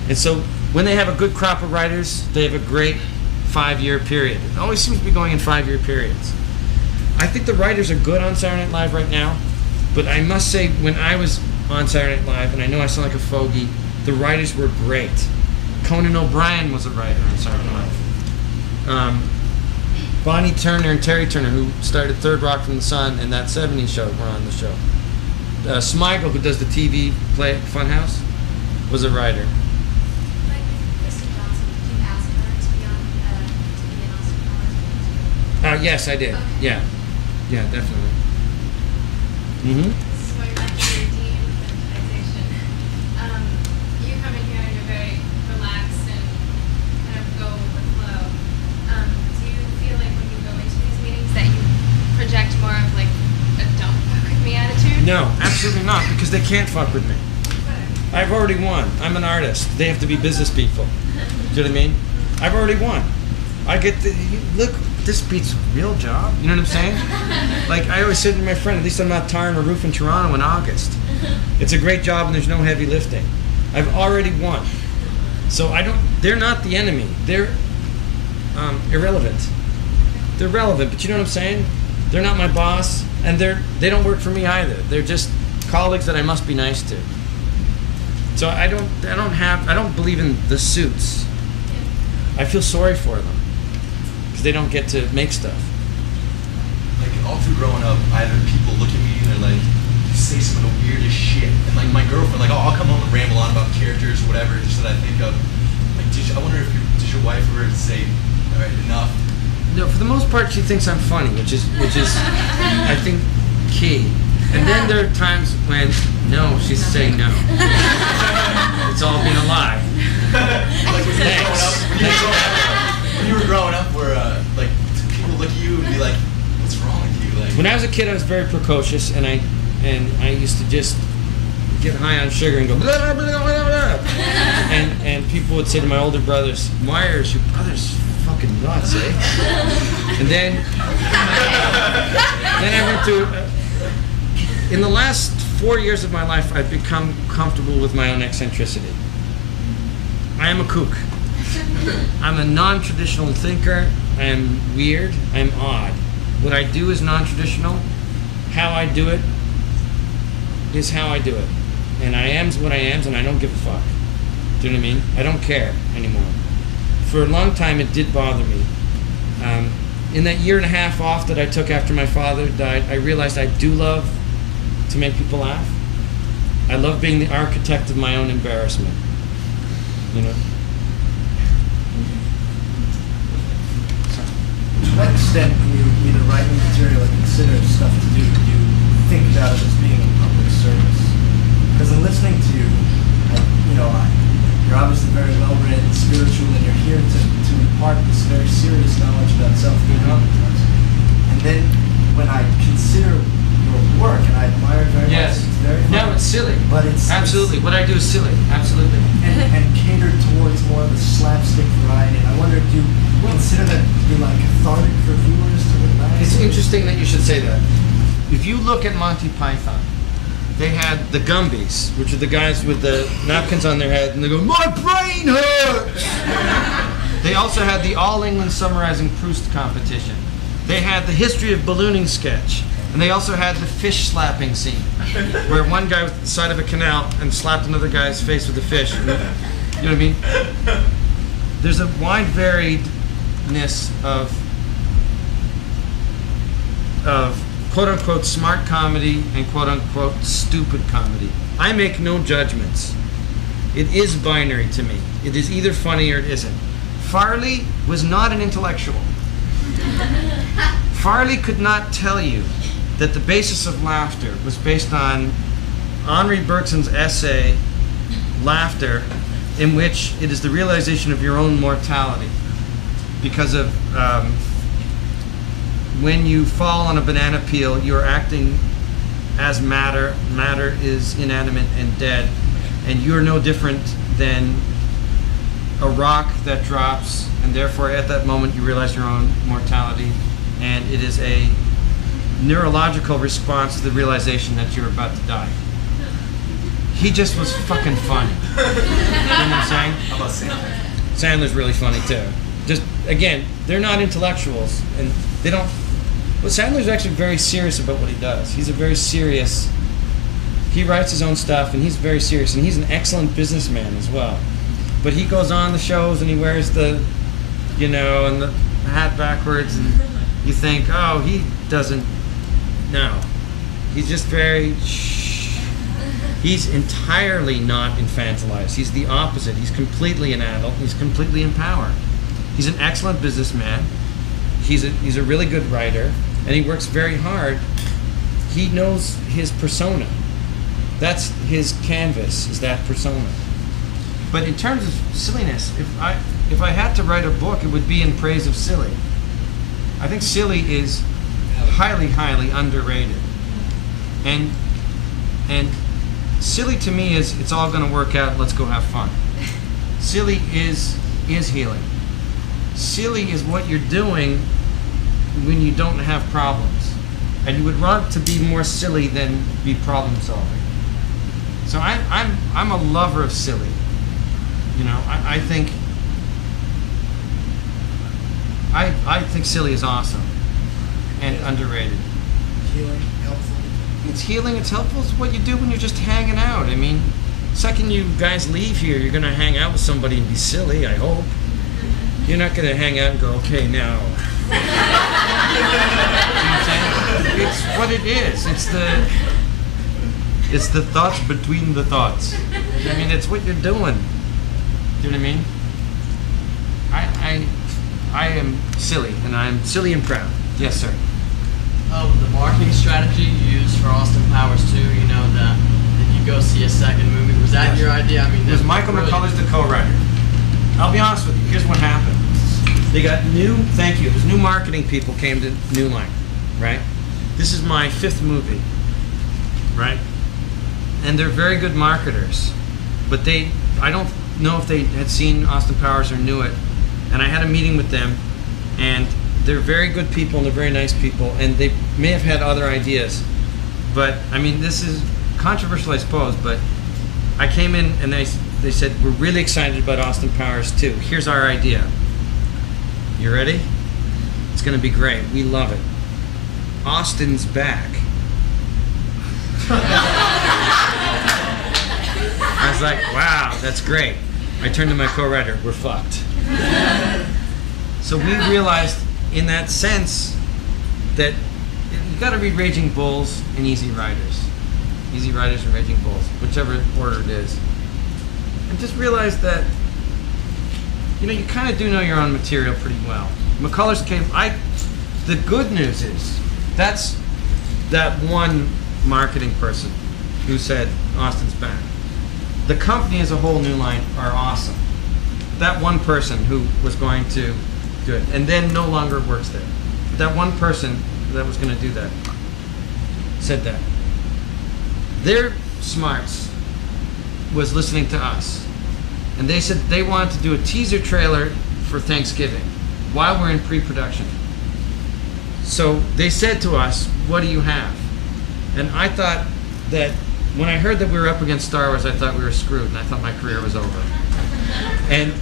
And so when they have a good crop of writers, they have a great 5-year period. It always seems to be going in 5-year periods. I think the writers are good on Saturday Night Live right now, but I must say, when I was on Saturday Night Live, and I know I sound like a fogey, the writers were great. Conan O'Brien was a writer on Saturday Night Live. Bonnie Turner and Terry Turner, who started Third Rock from the Sun and that 70s show, were on the show. Smigel, who does the TV play Funhouse, was a writer. Like Kristen Johnson, did you ask her to be on to be an Austin Powers? Yes, I did. Okay. Yeah. Yeah, definitely. Mm-hmm. This is going back to your de-infantilization. You come in here and you're very relaxed and kind of go with the flow. Do you feel like when you go into these meetings that you project more of like a don't fuck with me attitude? No, absolutely not, because they can't fuck with me. I've already won. I'm an artist. They have to be business people. Do you know what I mean? I've already won. I get the look. This beats real job. You know what I'm saying? Like I always say to my friend, at least I'm not tarring a roof in Toronto in August. It's a great job and there's no heavy lifting. I've already won. So I don't. They're not the enemy. They're irrelevant. They're relevant, but you know what I'm saying? They're not my boss, and they don't work for me either. They're just colleagues that I must be nice to. So I don't believe in the suits. I feel sorry for them because they don't get to make stuff. Like all through growing up, either people look at me and they're like, you say some of the weirdest shit, and like my girlfriend, like I'll come home and ramble on about characters or whatever just that I think of. Like, I wonder if did your wife ever say, all right, enough? No, for the most part, she thinks I'm funny, which is I think key. And then there are times when no, she's saying no. It's all been a lie. Like Thanks. when you were growing up, where like people look at you and be like, "What's wrong with you?" Like When I was a kid, I was very precocious, and I used to just get high on sugar and go blah, blah, blah, blah, blah. And people would say to my older brothers, "Why are your brothers fucking nuts, eh?" And then I went through. In the last 4 years of my life, I've become comfortable with my own eccentricity. I am a kook. I'm a non-traditional thinker. I am weird. I am odd. What I do is non-traditional. How I do it is how I do it. And I am what I am, and I don't give a fuck. Do you know what I mean? I don't care anymore. For a long time, it did bother me. In that year and a half off that I took after my father died, I realized I do love to make people laugh. I love being the architect of my own embarrassment. You know? To what extent, when you either write material or consider stuff to do you think about it as being a public service? Because in listening to you, you're obviously very well-read and spiritual, and you're here to impart this very serious knowledge about self-competence. And then when I consider your work, and I admire it very Yes. much, it's very No, fun, it's silly. but it's Absolutely. What I do is silly. Absolutely. and catered towards more of the slapstick variety. And I wonder, do you consider that to be like cathartic for viewers to relax? It's interesting that you should say that. If you look at Monty Python, they had the Gumbies, which are the guys with the napkins on their head, and they go, "My brain hurts!" They also had the All England Summarizing Proust competition. They had the History of Ballooning sketch. And they also had the fish slapping scene, where one guy was at the side of a canal and slapped another guy's face with a fish. And, you know what I mean? There's a wide variedness of quote-unquote smart comedy and quote-unquote stupid comedy. I make no judgments. It is binary to me. It is either funny or it isn't. Farley was not an intellectual. Farley could not tell you that the basis of laughter was based on Henri Bergson's essay, Laughter, in which it is the realization of your own mortality. Because of when you fall on a banana peel, you're acting as matter. Matter is inanimate and dead, and you're no different than a rock that drops, and therefore at that moment you realize your own mortality, and it is a neurological response to the realization that you're about to die. He just was fucking funny. You know what I'm saying? How about Sandler? Sandler's really funny too. Just, again, they're not intellectuals, and they don't... Well, Sandler's actually very serious about what he does. He's a very serious... He writes his own stuff, and he's very serious, and he's an excellent businessman as well. But he goes on the shows, and he wears the, you know, and the hat backwards, and you think, oh, he doesn't... No. He's just very... He's entirely not infantilized. He's the opposite. He's completely an adult. He's completely empowered. He's an excellent businessman. He's a really good writer, and he works very hard. He knows his persona. That's his canvas, is that persona. But in terms of silliness, if I had to write a book, it would be in praise of silly. I think silly is highly, highly underrated. And silly to me is, it's all going to work out, let's go have fun. Silly is healing. Silly is what you're doing when you don't have problems. And you would want to be more silly than be problem solving. So I'm a lover of silly. You know, I think silly is awesome and underrated. Healing, helpful. It's healing, it's helpful. It's what you do when you're just hanging out. I mean, second you guys leave here, you're gonna hang out with somebody and be silly, I hope. You're not gonna hang out and go, okay, now. You know what I'm saying? It's what it is. It's the thoughts between the thoughts. I mean, it's what you're doing. Do you know what I mean? I am silly, and I'm silly and proud. Yes, sir. The marketing strategy you used for Austin Powers 2, you know, that you go see a second movie, was that your idea? I mean, it was Michael McCullough's the co-writer. I'll be honest with you, here's what happened. They got there's new marketing people came to New Line, right? This is my 5th movie, right? And they're very good marketers, but I don't know if they had seen Austin Powers or knew it. And I had a meeting with them, and they're very good people and they're very nice people, and they may have had other ideas. But, I mean, this is controversial, I suppose, but I came in and they said, we're really excited about Austin Powers 2. Here's our idea. You ready? It's going to be great. We love it. Austin's back. I was like, wow, that's great. I turned to my co-writer, we're fucked. So we realized in that sense that you got to read Raging Bulls and Easy Riders. Easy Riders and Raging Bulls, whichever order it is. And just realized that, you know, you kind of do know your own material pretty well. McCullers the good news is, that's that one marketing person who said Austin's back. The company as a whole, New Line, are awesome. That one person who was going to do it, and then no longer works there. But that one person that was going to do that said that. Their smarts was listening to us. And they said they wanted to do a teaser trailer for Thanksgiving while we're in pre-production. So they said to us, what do you have? And I thought that when I heard that we were up against Star Wars, I thought we were screwed, and I thought my career was over. And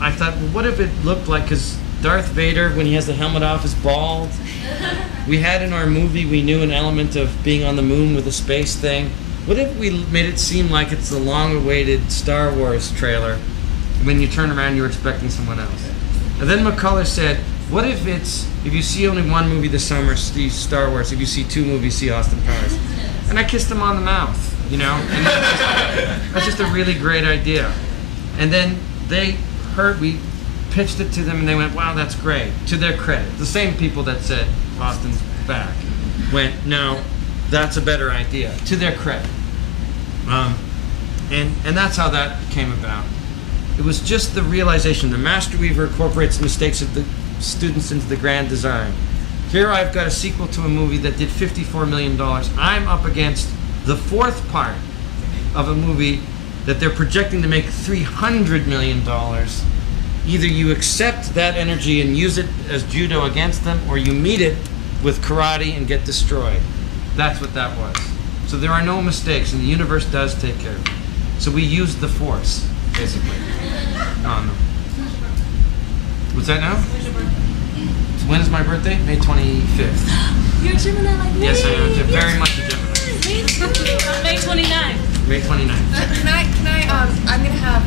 I thought, well, what if it looked like, because Darth Vader, when he has the helmet off, is bald. We had in our movie, we knew an element of being on the moon with a space thing. What if we made it seem like it's the long-awaited Star Wars trailer? When you turn around, you're expecting someone else. And then McCullough said, what if you see only one movie this summer, see Star Wars. If you see 2 movies, see Austin Powers. And I kissed him on the mouth. you know? And that's just a really great idea. And then we pitched it to them and they went, wow, that's great. To their credit, the same people that said Austin's back went, no, that's a better idea. To their credit. And that's how that came about. It was just the realization. The Master Weaver incorporates the mistakes of the students into the grand design. Here I've got a sequel to a movie that did $54 million. I'm up against the fourth part of a movie that they're projecting to make $300 million. Either you accept that energy and use it as judo against them, or you meet it with karate and get destroyed. That's what that was. So there are no mistakes, and the universe does take care of it. So we used the force, basically. On them. What's that now? When is my birthday? May 25th. You're a Gemini like me? Yes, I am. Very much a Gemini. Me too. May 29th. May 29th. I'm gonna have,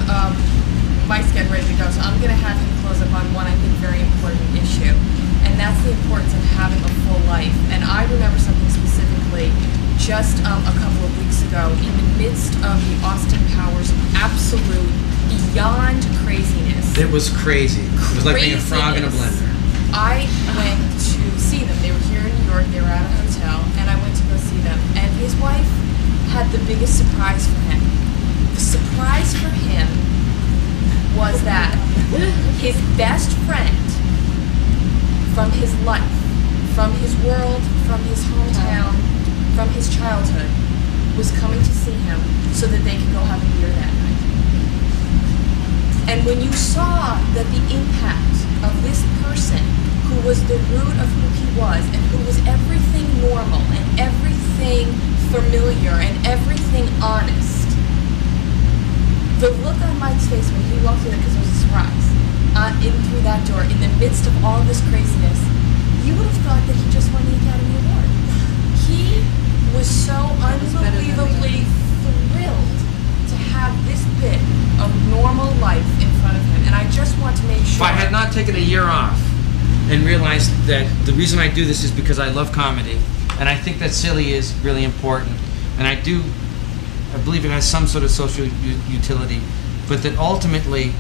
Mike's getting ready to go, so I'm gonna have him close up on one, I think, very important issue. And that's the importance of having a full life. And I remember something specifically just a couple of weeks ago, in the midst of the Austin Powers absolute, beyond craziness. It was crazy. It was like being a frog in a blender. I went to see them. They were here in New York. They were at a hotel, and I went to go see them. And his wife had the biggest surprise for him. The surprise for him was that his best friend from his life, from his world, from his hometown, from his childhood, was coming to see him so that they could go have a beer that night. And when you saw that the impact of this person, who was the root of who he was, and who was everything normal, and everything familiar, and everything honest, the look on Mike's face when he walked in, because it was a surprise, in through that door, in the midst of all this craziness, you would have thought that he just won the Academy Award. He was so unbelievably thrilled to have this bit of normal life in front of him, and I just want to make sure. If I had not taken a year off and realized that the reason I do this is because I love comedy, and I think that silly is really important, and I believe it has some sort of social utility, but that ultimately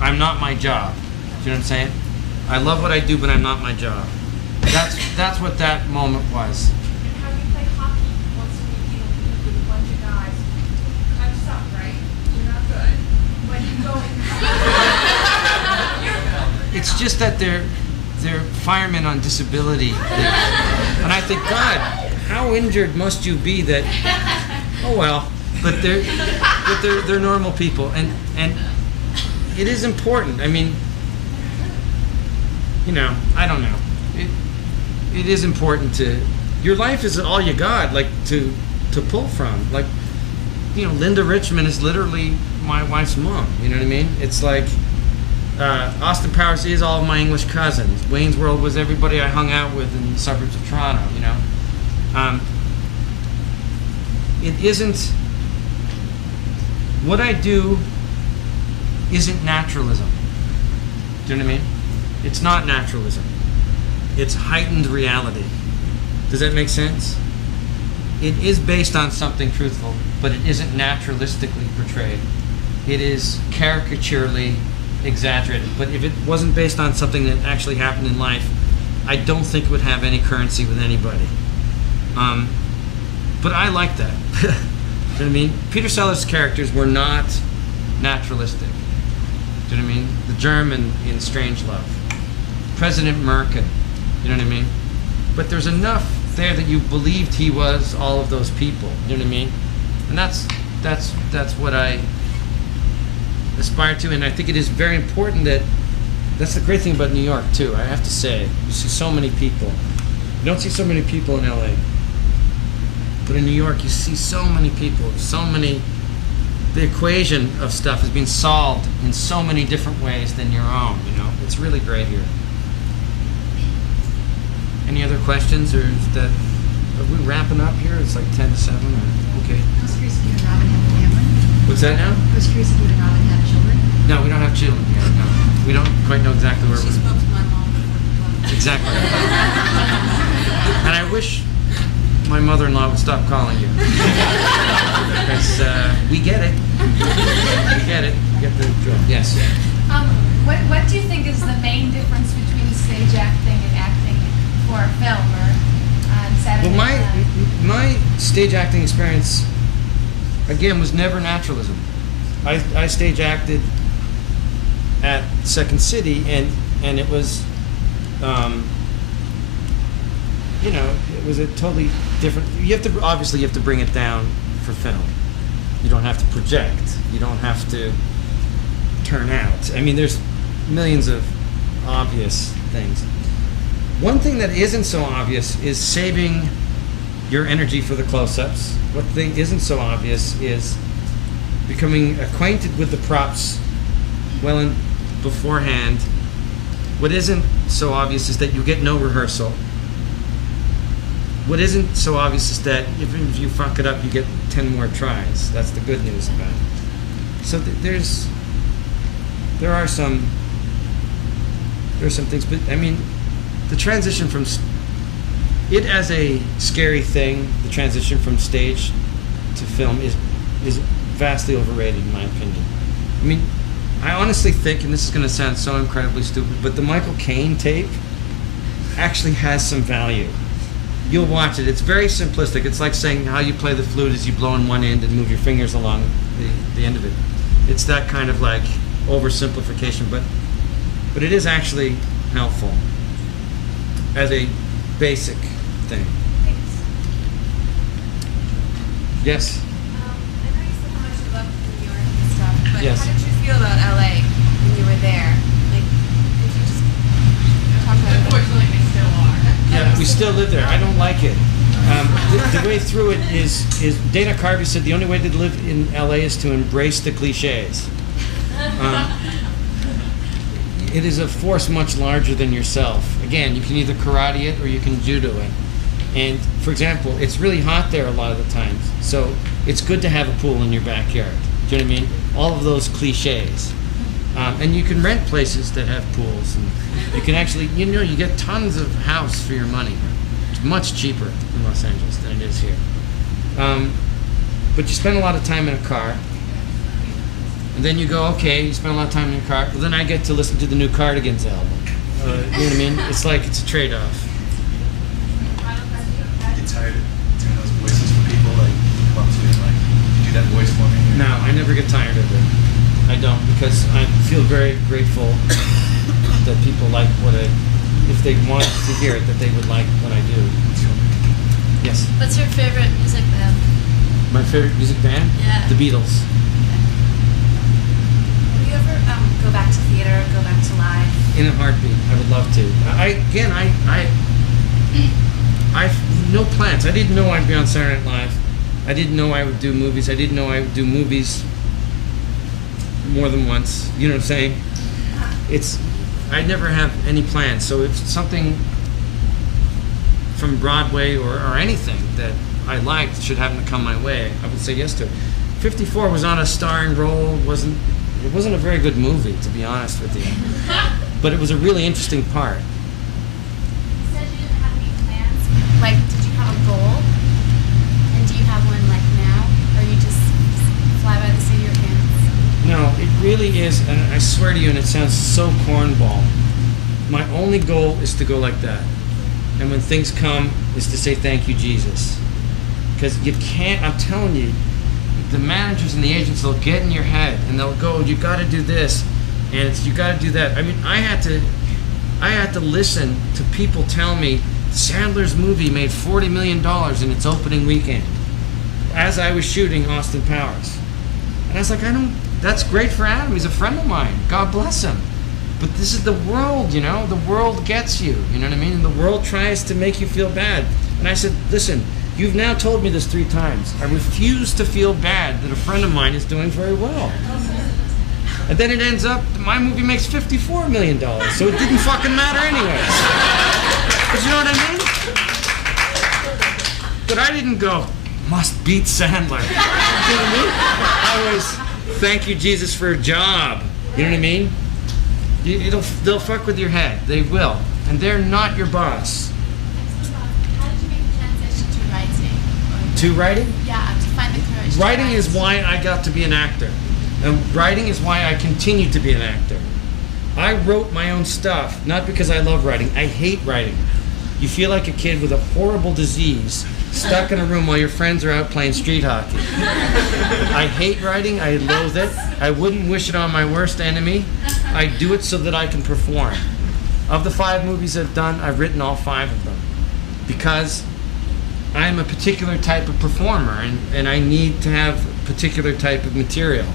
I'm not my job. Do you know what I'm saying? I love what I do, but I'm not my job. That's what that moment was. And how you play hockey once a week, with a bunch of guys who kind of suck, right? You're not good. But you go and you're It's just that they're firemen on disability. And I think, God, how injured must you be that, oh well, but they're normal people. And it is important. I mean, you know, I don't know. It is important to, your life is all you got, like, to pull from. Like, you know, Linda Richmond is literally my wife's mom, you know what I mean? It's like, Austin Powers is all of my English cousins. Wayne's World was everybody I hung out with in the suburbs of Toronto, you know? It isn't, what I do isn't naturalism. Do you know what I mean? It's not naturalism. It's heightened reality. Does that make sense? It is based on something truthful, but it isn't naturalistically portrayed. It is caricaturely exaggerated. But if it wasn't based on something that actually happened in life, I don't think it would have any currency with anybody. But I like that. You know what I mean? Peter Sellers' characters were not naturalistic. Do you know what I mean? The German in Strangelove. President Merkin. You know what I mean? But there's enough there that you believed he was all of those people. You know what I mean? And that's what I aspire to, and I think it is very important that, that's the great thing about New York too, I have to say. You see so many people. You don't see so many people in LA. But in New York you see so many people, the equation of stuff is being solved in so many different ways than your own, you know? It's really great here. Any other questions, or is that, are we wrapping up here? It's like 10 to 7, or, okay. I was curious if you and Robin have a family. What's that now? I was curious if you and Robin have children. No, we don't have children yet, no. We don't quite know exactly where She spoke to my mom before. Exactly. And I wish my mother-in-law would stop calling you. Because we get it. We get it. We get the drill. Yes. What do you think is the main difference between stage acting and acting for film or on Saturday Well, Night Live? my stage acting experience, again, was never naturalism. I stage acted at Second City, and it was, you know, it was a totally different. You have to bring it down for film. You don't have to project. You don't have to turn out. I mean, there's millions of obvious things. One thing that isn't so obvious is saving your energy for the close-ups. What thing isn't so obvious is becoming acquainted with the props well in beforehand. What isn't so obvious is that you get no rehearsal. What isn't so obvious is that even if you fuck it up, you get 10 more tries. That's the good news about it. So there are some things, but I mean, the transition from it as a scary thing, the transition from stage to film is vastly overrated in my opinion. I mean, I honestly think, and this is going to sound so incredibly stupid, but the Michael Caine tape actually has some value. You'll watch it. It's very simplistic. It's like saying how you play the flute is you blow in one end and move your fingers along the end of it. It's that kind of like oversimplification, but it is actually helpful as a basic thing. Thanks. Yes? I know you said how much you love New York and stuff, but Yes. how did you feel about LA when you were there? Like, did you just talk about it? Unfortunately, they still are. Yeah, we still live there. I don't like it. The way through it is Dana Carvey said the only way to live in LA is to embrace the cliches. It is a force much larger than yourself. Again, you can either karate it or you can judo it. And for example, it's really hot there a lot of the times. So it's good to have a pool in your backyard. Do you know what I mean? All of those cliches. And you can rent places that have pools. And you can actually, you get tons of house for your money. It's much cheaper in Los Angeles than it is here. But you spend a lot of time in a car. And then you go, okay, you spend a lot of time in your car. Well, then I get to listen to the new Cardigans album. You know what I mean? It's like it's a trade-off. Get tired of doing those voices for people, like come up to you and like, do that voice for me. No, I never get tired of it. I don't, because I feel very grateful that people like if they want to hear it, that they would like what I do. Yes. What's your favorite music band? My favorite music band? Yeah. The Beatles. Will you ever go back to theater, go back to live? In a heartbeat. I would love to. I've no plans. I didn't know I'd be on Saturday Night Live. I didn't know I would do movies. I didn't know I would do movies more than once. You know what I'm saying? I never have any plans. So if something from Broadway or anything that I liked should happen to come my way, I would say yes to it. 54 was on a starring role. It wasn't a very good movie, to be honest with you. But it was a really interesting part. You said you didn't have any plans. Like, did you have a goal? And do you have one like now? Or you just fly by the seat of your pants? No, it really is, and I swear to you, and it sounds so cornball, my only goal is to go like that. And when things come, is to say thank you, Jesus. Because you can't, I'm telling you, the managers and the agents, they'll get in your head and they'll go, you got to do this, and you got to do that. I mean, I had to listen to people tell me Sandler's movie made $40 million in its opening weekend as I was shooting Austin Powers. And I was like, that's great for Adam. He's a friend of mine. God bless him. But this is the world, you know? The world gets you, you know what I mean? And the world tries to make you feel bad. And I said, listen, you've now told me this 3 times. I refuse to feel bad that a friend of mine is doing very well. And then it ends up, my movie makes $54 million, so it didn't fucking matter anyways. But you know what I mean? But I didn't go, must beat Sandler. You know what I mean? I was, thank you, Jesus, for a job. You know what I mean? They'll fuck with your head. They will. And they're not your boss. How did you make the transition to writing? To writing? Yeah, to find the courage. to Writing write. is why I got to be an actor. And writing is why I continue to be an actor. I wrote my own stuff, not because I love writing. I hate writing. You feel like a kid with a horrible disease stuck in a room while your friends are out playing street hockey. I hate writing. I loathe it. I wouldn't wish it on my worst enemy. I do it so that I can perform. Of the 5 movies I've done, I've written all 5 of them. Because I'm a particular type of performer, and I need to have a particular type of material.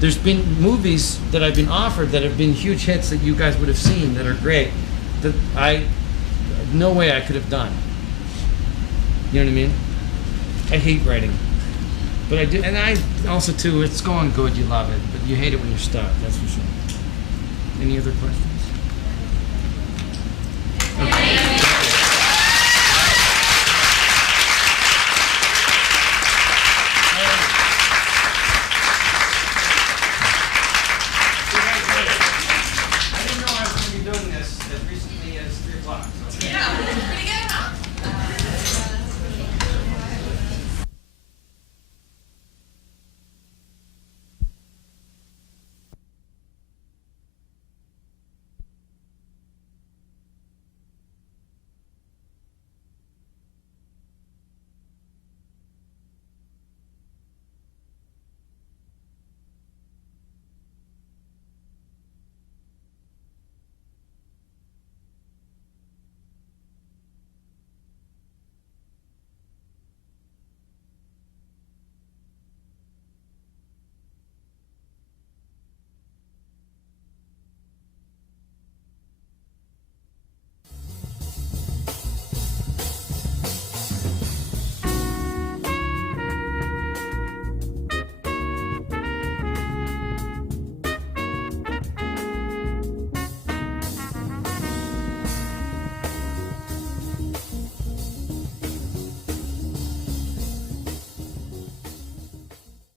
There's been movies that I've been offered that have been huge hits that you guys would have seen that are great, that no way I could have done. You know what I mean? I hate writing. But I do, and I also too, it's going good, you love it, but you hate it when you're stuck, that's for sure. Any other questions?